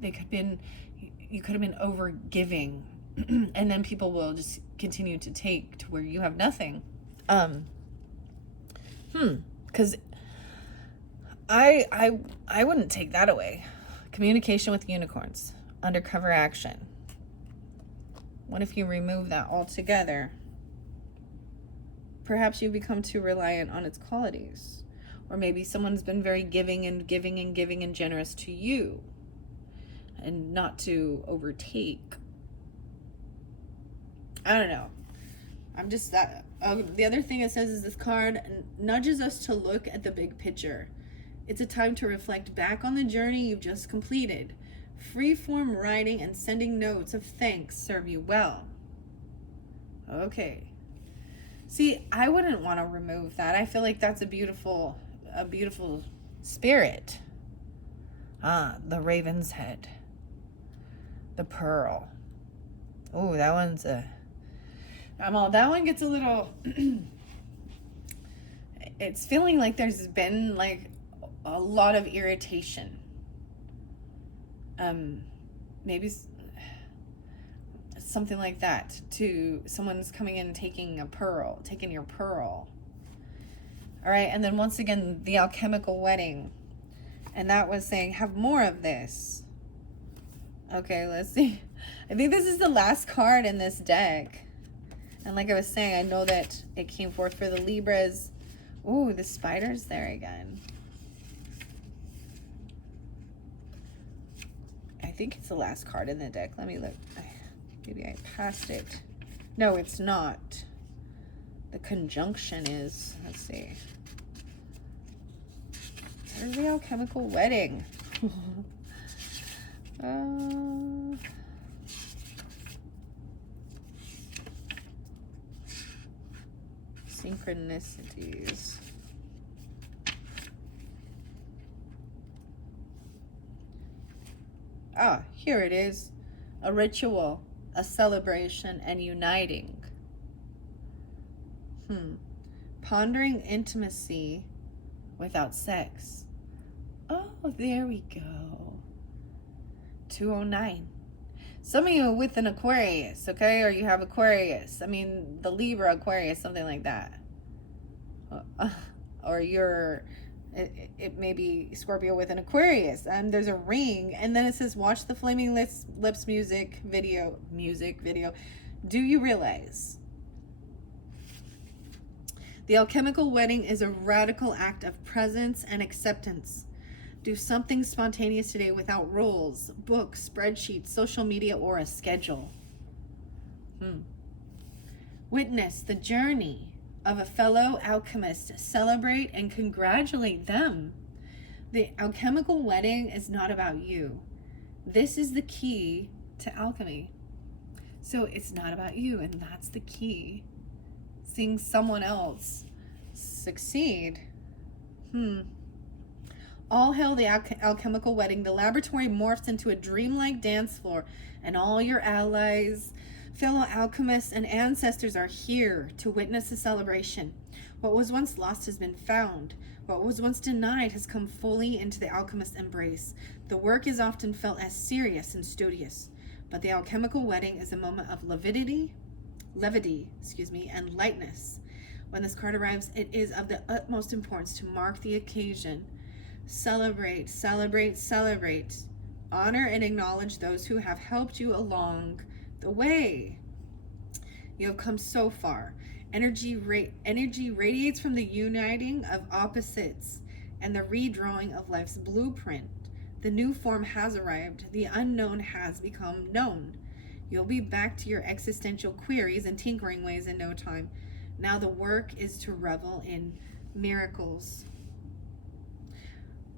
could have been, you could have been over giving, and then people will just continue to take to where you have nothing. Because I wouldn't take that away. Communication with unicorns, undercover action. What if you remove that altogether? Perhaps you become too reliant on its qualities. Or maybe someone's been very giving and generous to you, and not to overtake. I don't know. I'm just that. The other thing it says is this card nudges us to look at the big picture. It's a time to reflect back on the journey you've just completed. Free-form writing and sending notes of thanks serve you well. Okay. See, I wouldn't want to remove that. I feel like that's a beautiful spirit. The raven's head. The pearl. Oh, that one's that one gets a little, it's feeling like there's been like a lot of irritation. Maybe something like that, to someone's coming in and taking your pearl. All right, and then once again, the alchemical wedding. And that was saying, have more of this. Okay, let's see. I think this is the last card in this deck. And like I was saying, I know that it came forth for the Libras. Ooh, the spider's there again. I think it's the last card in the deck. Let me look. Maybe I passed it. No, it's not. The conjunction is, let's see. There's the alchemical wedding. Synchronicities. Here it is. A ritual, a celebration, and uniting. Pondering intimacy without sex. Oh, there we go. 209. Some of you are with an Aquarius, okay? Or you have Aquarius. I mean, the Libra Aquarius, something like that. Or you're, it may be Scorpio with an Aquarius. And there's a ring. And then it says, watch the Flaming Lips music video. Do you realize? The alchemical wedding is a radical act of presence and acceptance. Do something spontaneous today without rules, books, spreadsheets, social media, or a schedule. Witness the journey of a fellow alchemist. Celebrate and congratulate them. The alchemical wedding is not about you. This is the key to alchemy. So it's not about you, and that's the key. Seeing someone else succeed. All hail the alchemical wedding. The laboratory morphs into a dreamlike dance floor, and all your allies, fellow alchemists, and ancestors are here to witness the celebration. What was once lost has been found. What was once denied has come fully into the alchemist's embrace. The work is often felt as serious and studious, but the alchemical wedding is a moment of levity, and lightness. When this card arrives, it is of the utmost importance to mark the occasion. Celebrate, celebrate, celebrate. Honor and acknowledge those who have helped you along the way. You have come so far. Energy radiates from the uniting of opposites and the redrawing of life's blueprint. The new form has arrived. The unknown has become known. You'll be back to your existential queries and tinkering ways in no time. Now the work is to revel in miracles.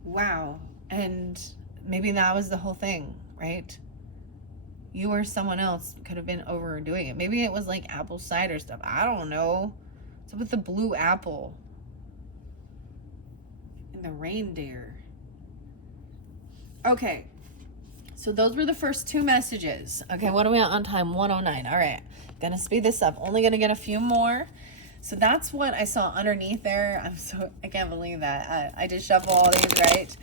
Wow. And maybe that was the whole thing, right? You or someone else could have been overdoing it. Maybe it was like apple cider stuff. I don't know. What's up with the blue apple? And the reindeer. Okay. So those were the first two messages. Okay, what are we on time? 109. All right. Gonna speed this up. Only gonna get a few more. So that's what I saw underneath there. I can't believe that. I did shuffle all these, right?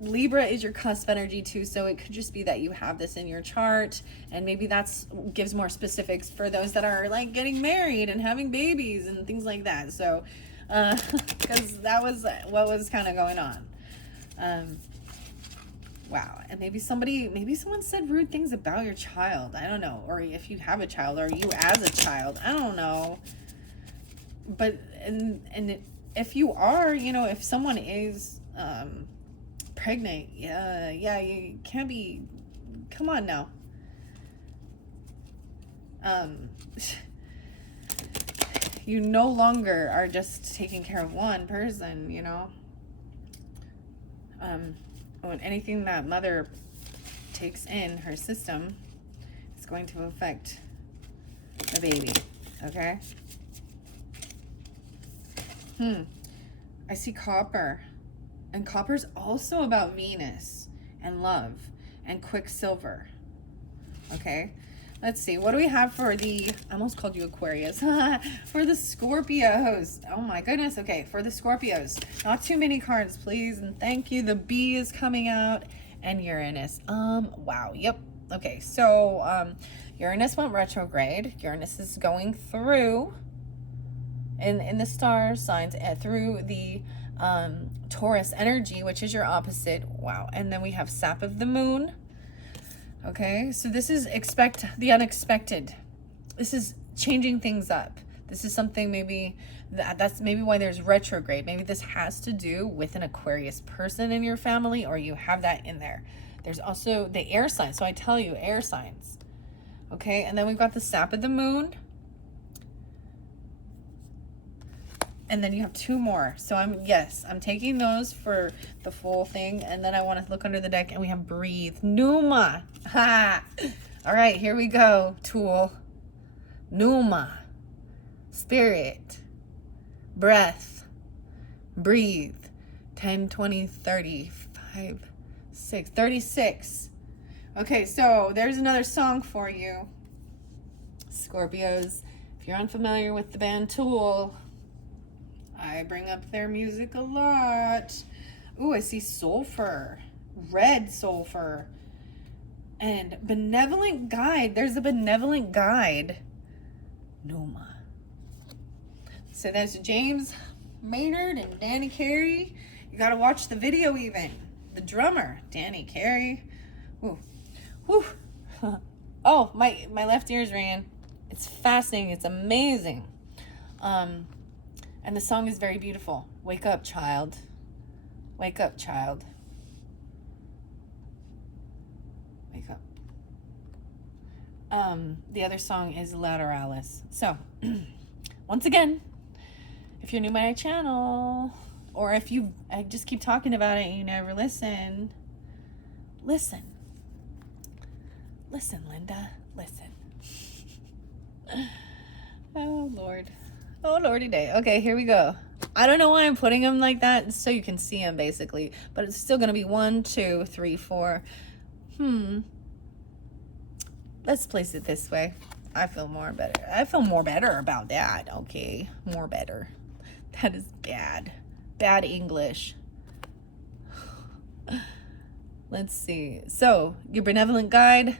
Libra is your cusp energy too, so it could just be that you have this in your chart, and maybe that's gives more specifics for those that are like getting married and having babies and things like that. So because that was what was kind of going on. Wow. And maybe someone said rude things about your child, I don't know, or if you have a child, or you as a child, I don't know. But and if you are, you know, if someone is pregnant, yeah, you can't be, come on now. You no longer are just taking care of one person, you know. When anything that mother takes in her system is going to affect the baby, okay? I see copper. And copper's also about Venus and love and Quicksilver. Okay? Let's see. What do we have for the... I almost called you Aquarius. For the Scorpios. Oh my goodness. Okay, for the Scorpios. Not too many cards, please. And thank you. The bee is coming out. And Uranus. Wow. Yep. Okay, so Uranus went retrograde. Uranus is going through... in the star signs, through the Taurus energy, which is your opposite. Wow. And then we have sap of the moon. Okay, so this is expect the unexpected. This is changing things up. This is something maybe that's maybe why there's retrograde. Maybe this has to do with an Aquarius person in your family, or you have that in there. There's also the air signs. So I tell you, air signs. Okay, and then we've got the sap of the moon. And then you have two more. So I'm taking those for the full thing. And then I want to look under the deck, and we have breathe. Numa. Ha. All right, here we go. Tool. Numa. Spirit. Breath. Breathe. 10, 20, 30, 5, 6, 36. Okay, so there's another song for you, Scorpios. If you're unfamiliar with the band Tool, I bring up their music a lot. Ooh, I see sulfur, red sulfur, and benevolent guide. There's a benevolent guide. Numa. So there's James Maynard and Danny Carey. You gotta watch the video even. The drummer, Danny Carey. Ooh. Whew. Oh, my left ear's ringing. It's fascinating. It's amazing. And the song is very beautiful. Wake up, child. Wake up, child. Wake up. The other song is Lateralis. So, once again, if you're new to my channel, or if I just keep talking about it and you never listen, listen. Listen, Linda. Listen. Oh, Lord. Oh, Lordy day. Okay, here we go. I don't know why I'm putting them like that, so you can see them basically, but it's still going to be 1, 2, 3, 4. Let's place it this way. I feel more better. I feel more better about that. Okay, more better. That is bad. Bad English. Let's see. So, your benevolent guide,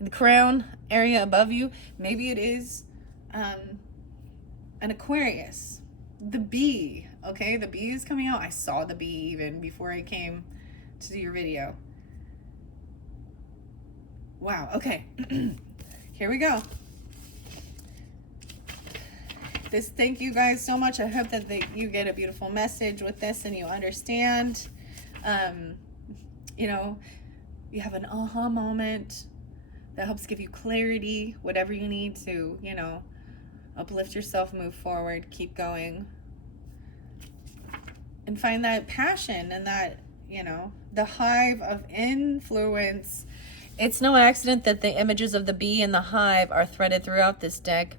the crown area above you, maybe it is an Aquarius. The bee, okay? The bee is coming out. I saw the bee even before I came to do your video. Wow, okay. Here we go. Thank you guys so much. I hope that you get a beautiful message with this and you understand. You know, you have an aha moment that helps give you clarity, whatever you need to, you know, uplift yourself, move forward, keep going, and find that passion and that, you know, the hive of influence. It's no accident that the images of the bee and the hive are threaded throughout this deck.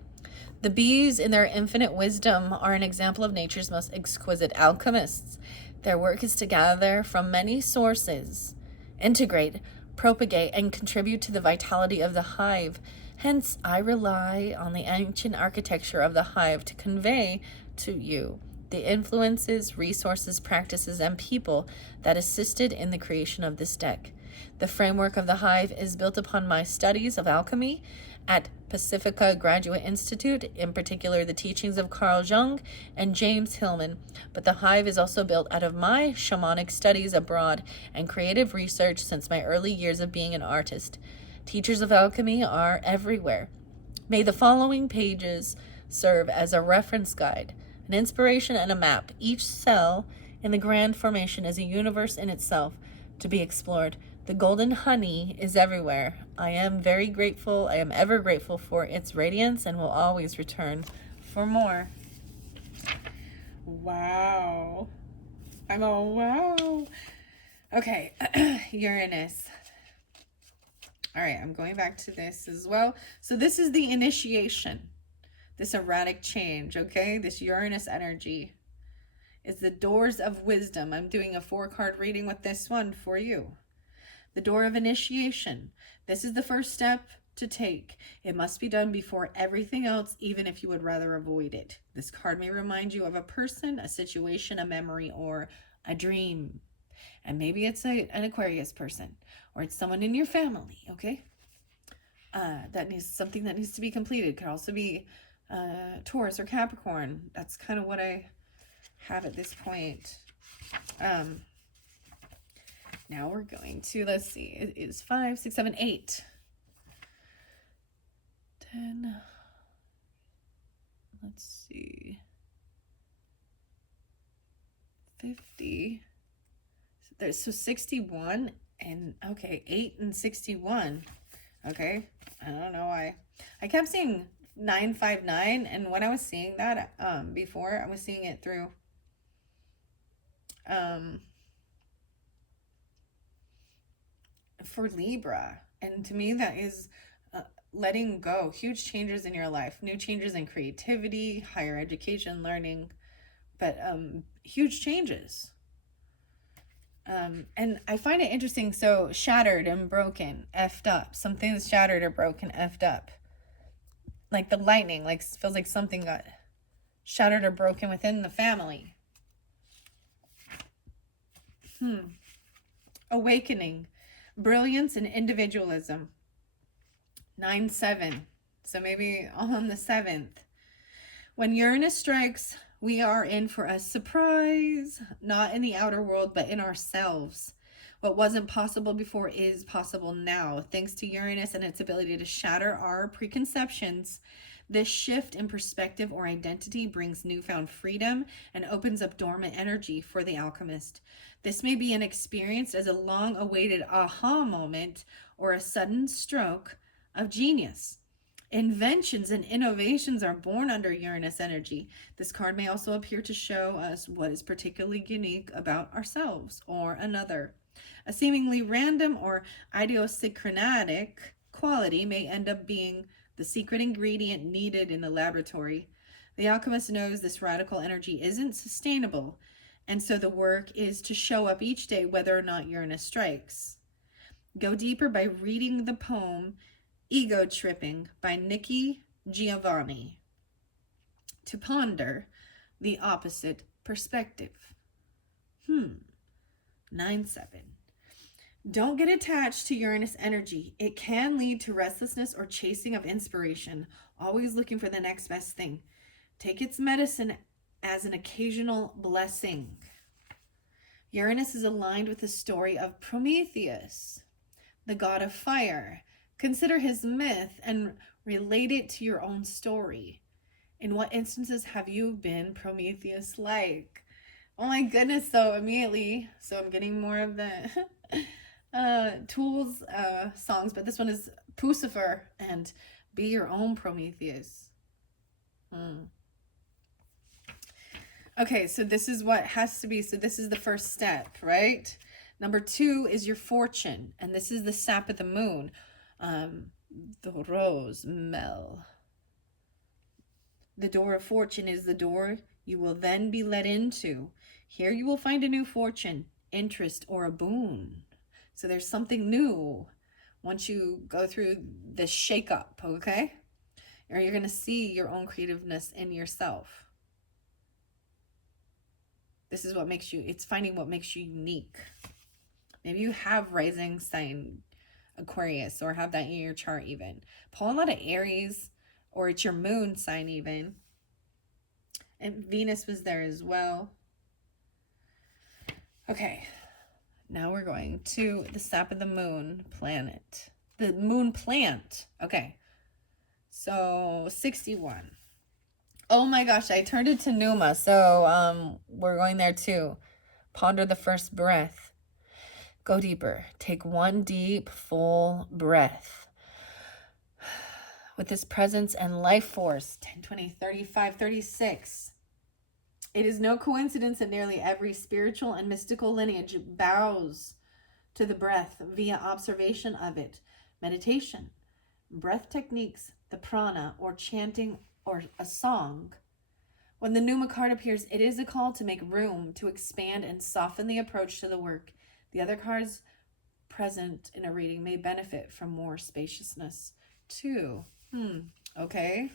The bees, in their infinite wisdom, are an example of nature's most exquisite alchemists. Their work is to gather from many sources, integrate, propagate, and contribute to the vitality of the hive. Hence, I rely on the ancient architecture of the hive to convey to you the influences, resources, practices, and people that assisted in the creation of this deck. The framework of the hive is built upon my studies of alchemy at Pacifica Graduate Institute, in particular the teachings of Carl Jung and James Hillman, but the hive is also built out of my shamanic studies abroad and creative research since my early years of being an artist. Teachers of alchemy are everywhere. May the following pages serve as a reference guide, an inspiration, and a map. Each cell in the grand formation is a universe in itself to be explored. The golden honey is everywhere. I am very grateful. I am ever grateful for its radiance and will always return for more. Wow. I'm all wow. Okay, Uranus. All right, I'm going back to this as well. So this is the initiation, this erratic change, okay? This Uranus energy is the doors of wisdom. I'm doing a 4-card reading with this one for you. The door of initiation. This is the first step to take. It must be done before everything else, even if you would rather avoid it. This card may remind you of a person, a situation, a memory, or a dream. And maybe it's an Aquarius person, or it's someone in your family, okay? That needs something that needs to be completed. Could also be Taurus or Capricorn. That's kind of what I have at this point. Now we're going to, let's see, it is 5, 6, 7, 8, 10, let's see, 50, so 61, and okay, 8 and 61, okay, I don't know why, I kept seeing 959, and when I was seeing that, before, I was seeing it through, for Libra, and to me that is letting go, huge changes in your life, new changes in creativity, higher education, learning, but huge changes. And I find it interesting, so shattered and broken, effed up, something that's shattered or broken, effed up, like the lightning, like feels like something got shattered or broken within the family. Awakening, brilliance and individualism. 9-7. So maybe on the 7th. When Uranus strikes, we are in for a surprise, not in the outer world, but in ourselves. What wasn't possible before is possible now. Thanks to Uranus and its ability to shatter our preconceptions, this shift in perspective or identity brings newfound freedom and opens up dormant energy for the alchemist. This may be an experience as a long-awaited aha moment or a sudden stroke of genius. Inventions and innovations are born under Uranus energy. This card may also appear to show us what is particularly unique about ourselves or another. A seemingly random or idiosyncratic quality may end up being the secret ingredient needed in the laboratory. The alchemist knows this radical energy isn't sustainable, and so the work is to show up each day whether or not Uranus strikes. Go deeper by reading the poem Ego Tripping by Nikki Giovanni to ponder the opposite perspective. 9-7. Don't get attached to Uranus energy. It can lead to restlessness or chasing of inspiration, always looking for the next best thing. Take its medicine as an occasional blessing. Uranus is aligned with the story of Prometheus, the god of fire. Consider his myth and relate it to your own story. In what instances have you been Prometheus-like? Oh my goodness, so immediately, so I'm getting more of the Tools songs, but this one is Pucifer and Be Your Own Prometheus. Okay, so this is what has to be, so this is the first step, right? Number 2 is your fortune, and this is the sap of the moon. The rose mel. The door of fortune is the door you will then be led into. Here you will find a new fortune, interest, or a boon. So there's something new once you go through this shake-up, okay? Or you're going to see your own creativeness in yourself. This is what makes you, it's finding what makes you unique. Maybe you have rising sign Aquarius or have that in your chart even. Pull a lot of Aries, or it's your moon sign even. And Venus was there as well. Okay, now we're going to the sap of the moon planet. The moon plant. Okay, so 61. Oh my gosh, I turned it to Numa, so we're going there too. Ponder the first breath. Go deeper. Take one deep, full breath. With this presence and life force, 10, 20, 35, 36. It is no coincidence that nearly every spiritual and mystical lineage bows to the breath via observation of it, meditation, breath techniques, the prana, or chanting or a song. When the Numa card appears, it is a call to make room, to expand and soften the approach to the work. The other cards present in a reading may benefit from more spaciousness too. Okay.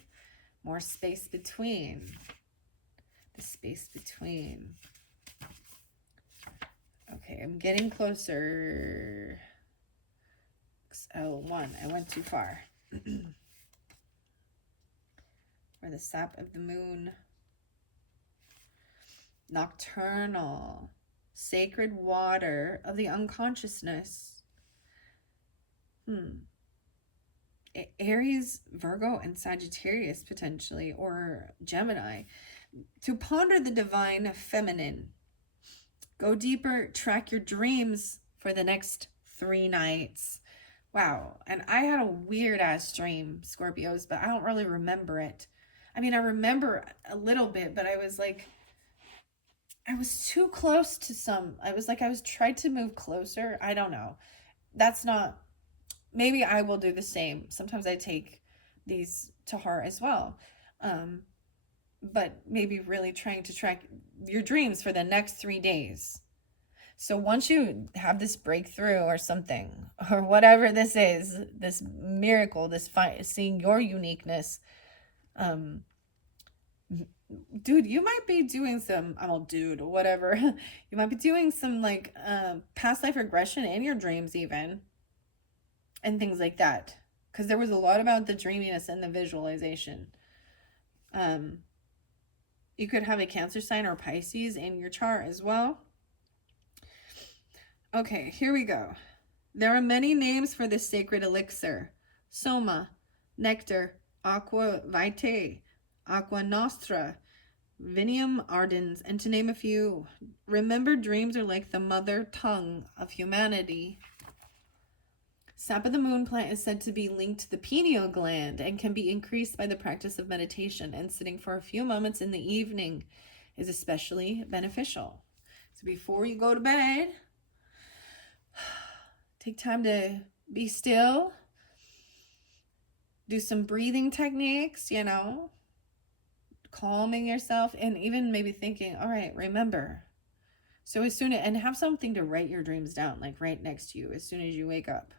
More space between. The space between. Okay, I'm getting closer. XL1, I went too far. For the sap of the moon. Nocturnal. Sacred water of the unconsciousness. Aries, Virgo, and Sagittarius potentially, or Gemini. To ponder the divine feminine. Go deeper, track your dreams for the next 3 nights. Wow, and I had a weird ass dream, Scorpios, but I don't really remember it. I mean, I remember a little bit, but I was like, I was too close to some. I was tried to move closer. I don't know. That's not, maybe I will do the same. Sometimes I take these to heart as well. But maybe really trying to track your dreams for the next 3 days. So once you have this breakthrough or something, or whatever this is, this miracle, this seeing your uniqueness, dude, you might be doing some, whatever. You might be doing some like past life regression in your dreams even. And things like that. Because there was a lot about the dreaminess and the visualization. You could have a Cancer sign or Pisces in your chart as well. Okay, here we go. There are many names for this sacred elixir. Soma, nectar, aqua vitae, aqua nostra, vinium ardens, and to name a few. Remember, dreams are like the mother tongue of humanity. Sap of the moon plant is said to be linked to the pineal gland and can be increased by the practice of meditation, and sitting for a few moments in the evening is especially beneficial. So before you go to bed, take time to be still, do some breathing techniques, calming yourself, and even maybe thinking, all right, remember. So and have something to write your dreams down, like right next to you as soon as you wake up.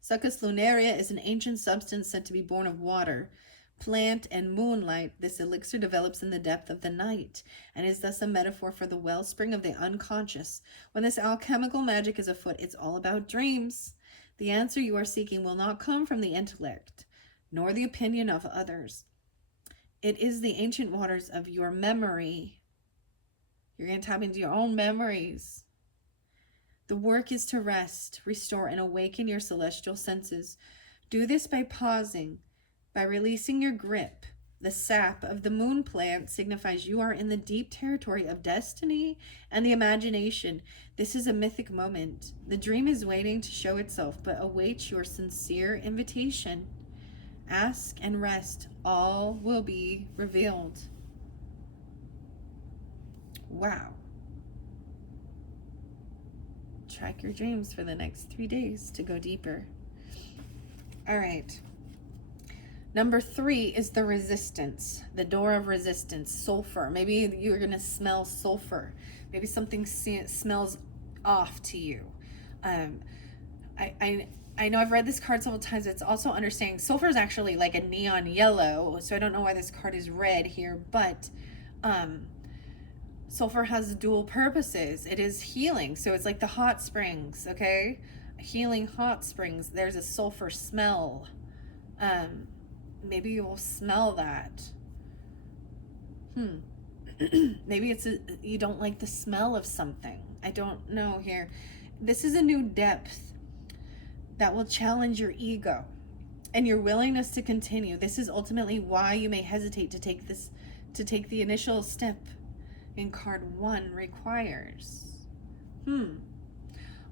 Succus lunaria is an ancient substance said to be born of water, plant, and moonlight. This elixir develops in the depth of the night and is thus a metaphor for the wellspring of the unconscious. When this alchemical magic is afoot, it's all about dreams. The answer you are seeking will not come from the intellect, nor the opinion of others. It is the ancient waters of your memory. You're going to tap into your own memories. The work is to rest, restore, and awaken your celestial senses. Do this by pausing, by releasing your grip. The sap of the moon plant signifies you are in the deep territory of destiny and the imagination. This is a mythic moment. The dream is waiting to show itself, but awaits your sincere invitation. Ask and rest. All will be revealed. Wow. Track your dreams for the next 3 days to go deeper. All right. Number 3 is the resistance, the door of resistance, sulfur. Maybe you're going to smell sulfur. Maybe something smells off to you. I know I've read this card several times. It's also understanding sulfur is actually like a neon yellow. So I don't know why this card is red here, but sulfur has dual purposes. It is healing. So it's like the hot springs, okay? Healing hot springs. There's a sulfur smell. Maybe you will smell that. Maybe you don't like the smell of something. I don't know here. This is a new depth that will challenge your ego and your willingness to continue. This is ultimately why you may hesitate to take the initial step in card 1 requires.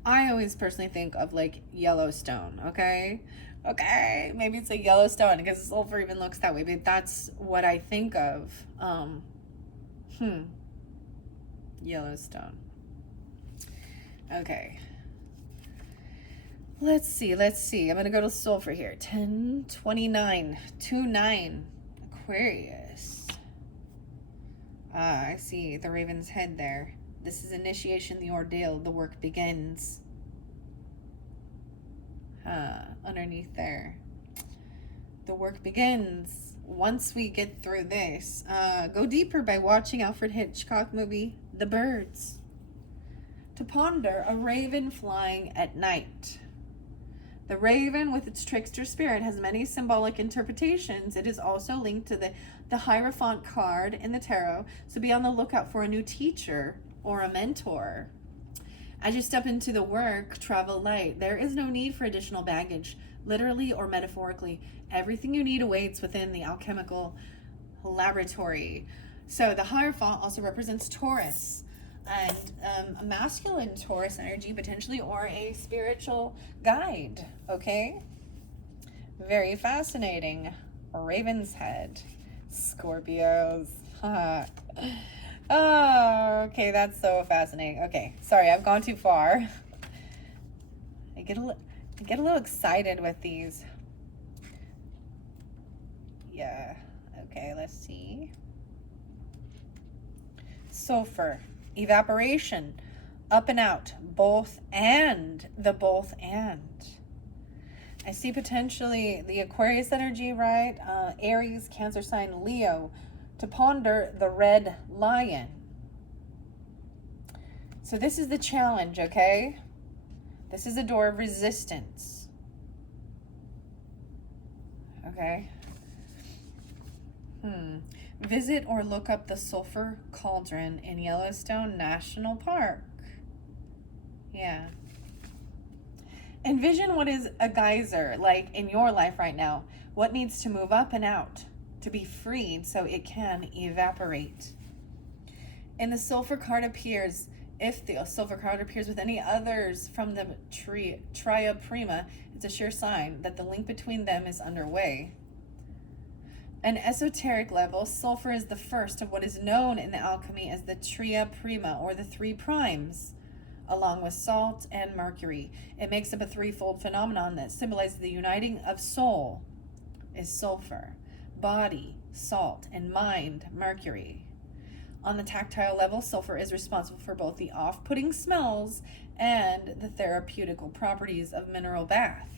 I always personally think of like Yellowstone, okay? Okay, maybe it's a Yellowstone because sulfur even looks that way, but that's what I think of. Yellowstone. Okay. Let's see. I'm going to go to sulfur here. 1029, 29, Aquarius. I see the raven's head there. This is initiation, the ordeal, the work begins. Underneath there. The work begins. Once we get through this, go deeper by watching Alfred Hitchcock movie, The Birds. To ponder a raven flying at night. The raven, with its trickster spirit, has many symbolic interpretations. It is also linked to the Hierophant card in the tarot, so be on the lookout for a new teacher or a mentor. As you step into the work, travel light. There is no need for additional baggage, literally or metaphorically. Everything you need awaits within the alchemical laboratory. So the Hierophant also represents Taurus, and a masculine Taurus energy potentially, or a spiritual guide. Okay, very fascinating. Raven's head, Scorpios. Oh, okay, that's so fascinating. Okay, sorry, I've gone too far. I get a little excited with these. Yeah. Okay, let's see. Sulfur, evaporation, up and out, both and, the both and. I see potentially the Aquarius energy, right? Aries, Cancer sign, Leo, to ponder the red lion. So this is the challenge, okay? This is a door of resistance. Okay. Visit or look up the Sulfur Cauldron in Yellowstone National Park. Yeah. Envision what is a geyser like in your life right now. What needs to move up and out to be freed so it can evaporate. And the sulfur card appears, if the sulfur card appears with any others from the tria prima, it's a sure sign that the link between them is underway. An esoteric level, sulfur is the first of what is known in the alchemy as the tria prima, or the 3 primes, along with salt and mercury. It makes up a threefold phenomenon that symbolizes the uniting of soul is sulfur, body, salt, and mind, mercury. On the tactile level, sulfur is responsible for both the off-putting smells and the therapeutical properties of mineral bath.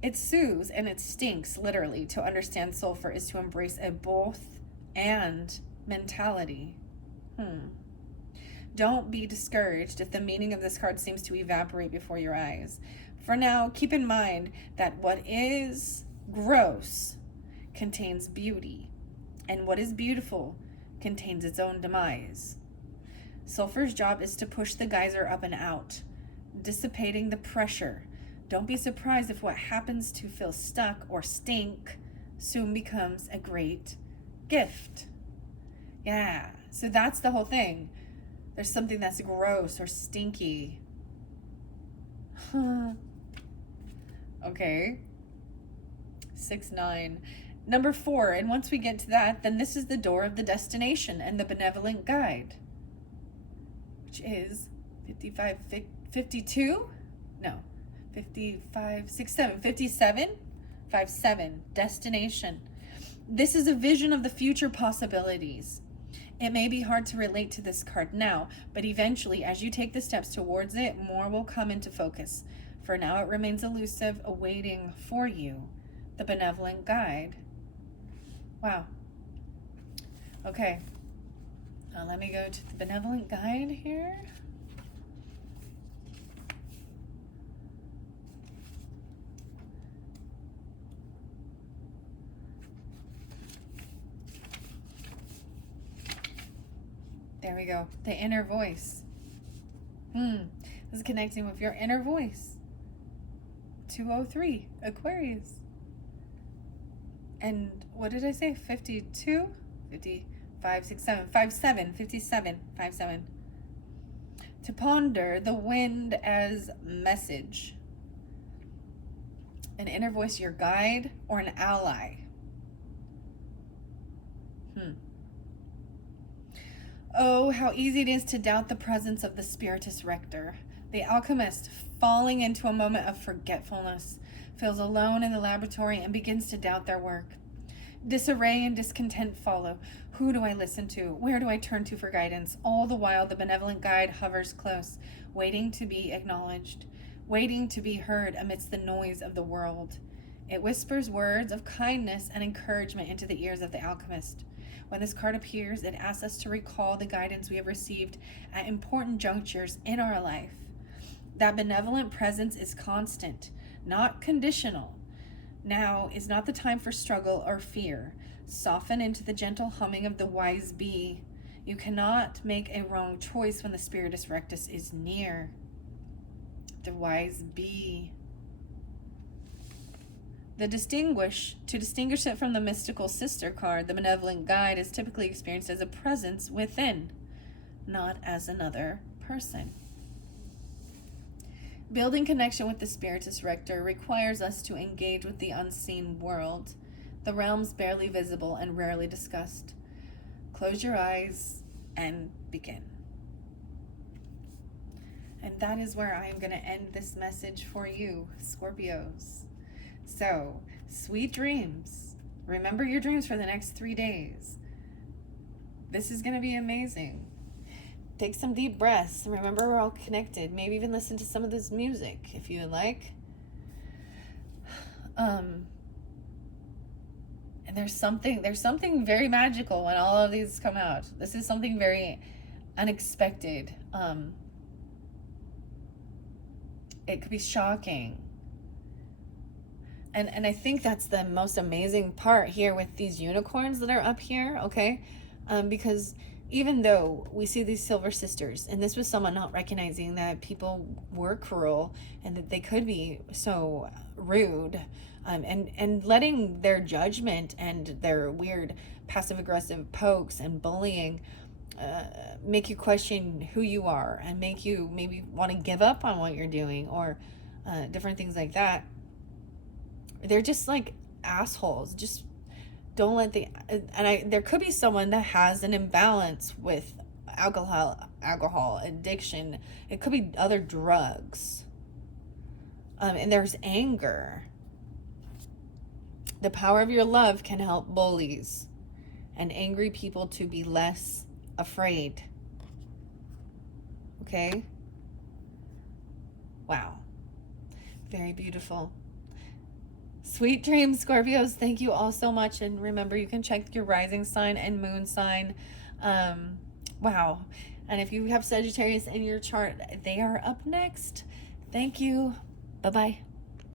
It soothes and it stinks, literally. To understand sulfur is to embrace a both and mentality. Don't be discouraged if the meaning of this card seems to evaporate before your eyes. For now, keep in mind that what is gross contains beauty, and what is beautiful contains its own demise. Sulfur's job is to push the geyser up and out, dissipating the pressure. Don't be surprised if what happens to feel stuck or stink soon becomes a great gift. Yeah, so that's the whole thing. There's something that's gross or stinky. Okay. 6-9. Number 4, and once we get to that, then this is the door of the destination and the benevolent guide, which is 52? No. 55, 67, 57, 57, destination. This is a vision of the future possibilities. It may be hard to relate to this card now, but eventually, as you take the steps towards it, more will come into focus. For now, it remains elusive, awaiting for you, the benevolent guide. Wow. Okay. Now let me go to the benevolent guide here. There we go. The inner voice. This is connecting with your inner voice. 203, Aquarius. And what did I say? 52? 55, 67, 57, 57, 57. To ponder the wind as message. An inner voice, your guide, or an ally. Oh, how easy it is to doubt the presence of the Spiritus Rector. The alchemist, falling into a moment of forgetfulness, feels alone in the laboratory and begins to doubt their work. Disarray and discontent follow. Who do I listen to? Where do I turn to for guidance? All the while, the benevolent guide hovers close, waiting to be acknowledged, waiting to be heard amidst the noise of the world. It whispers words of kindness and encouragement into the ears of the alchemist. When this card appears, it asks us to recall the guidance we have received at important junctures in our life. That benevolent presence is constant, not conditional. Now is not the time for struggle or fear. Soften into the gentle humming of the wise bee. You cannot make a wrong choice when the Spiritus Rectus is near. The wise bee. To distinguish it from the mystical sister card, the benevolent guide is typically experienced as a presence within, not as another person. Building connection with the Spiritus Rector requires us to engage with the unseen world, the realms barely visible and rarely discussed. Close your eyes and begin. And that is where I am going to end this message for you, Scorpios. So, sweet dreams. Remember your dreams for the next 3 days. This is going to be amazing. Take some deep breaths. Remember, we're all connected. Maybe even listen to some of this music if you would like. And there's something very magical when all of these come out. This is something very unexpected. It could be shocking. And I think that's the most amazing part here with these unicorns that are up here, okay? Because even though we see these silver sisters, and this was someone not recognizing that people were cruel and that they could be so rude, and letting their judgment and their weird passive-aggressive pokes and bullying make you question who you are and make you maybe want to give up on what you're doing or different things like that. They're just like assholes. Just don't let there could be someone that has an imbalance with alcohol addiction. It could be other drugs. And there's anger. The power of your love can help bullies and angry people to be less afraid. Okay? Wow. Very beautiful. Sweet dreams, Scorpios. Thank you all so much. And remember, you can check your rising sign and moon sign. Wow. And if you have Sagittarius in your chart, they are up next. Thank you. Bye-bye.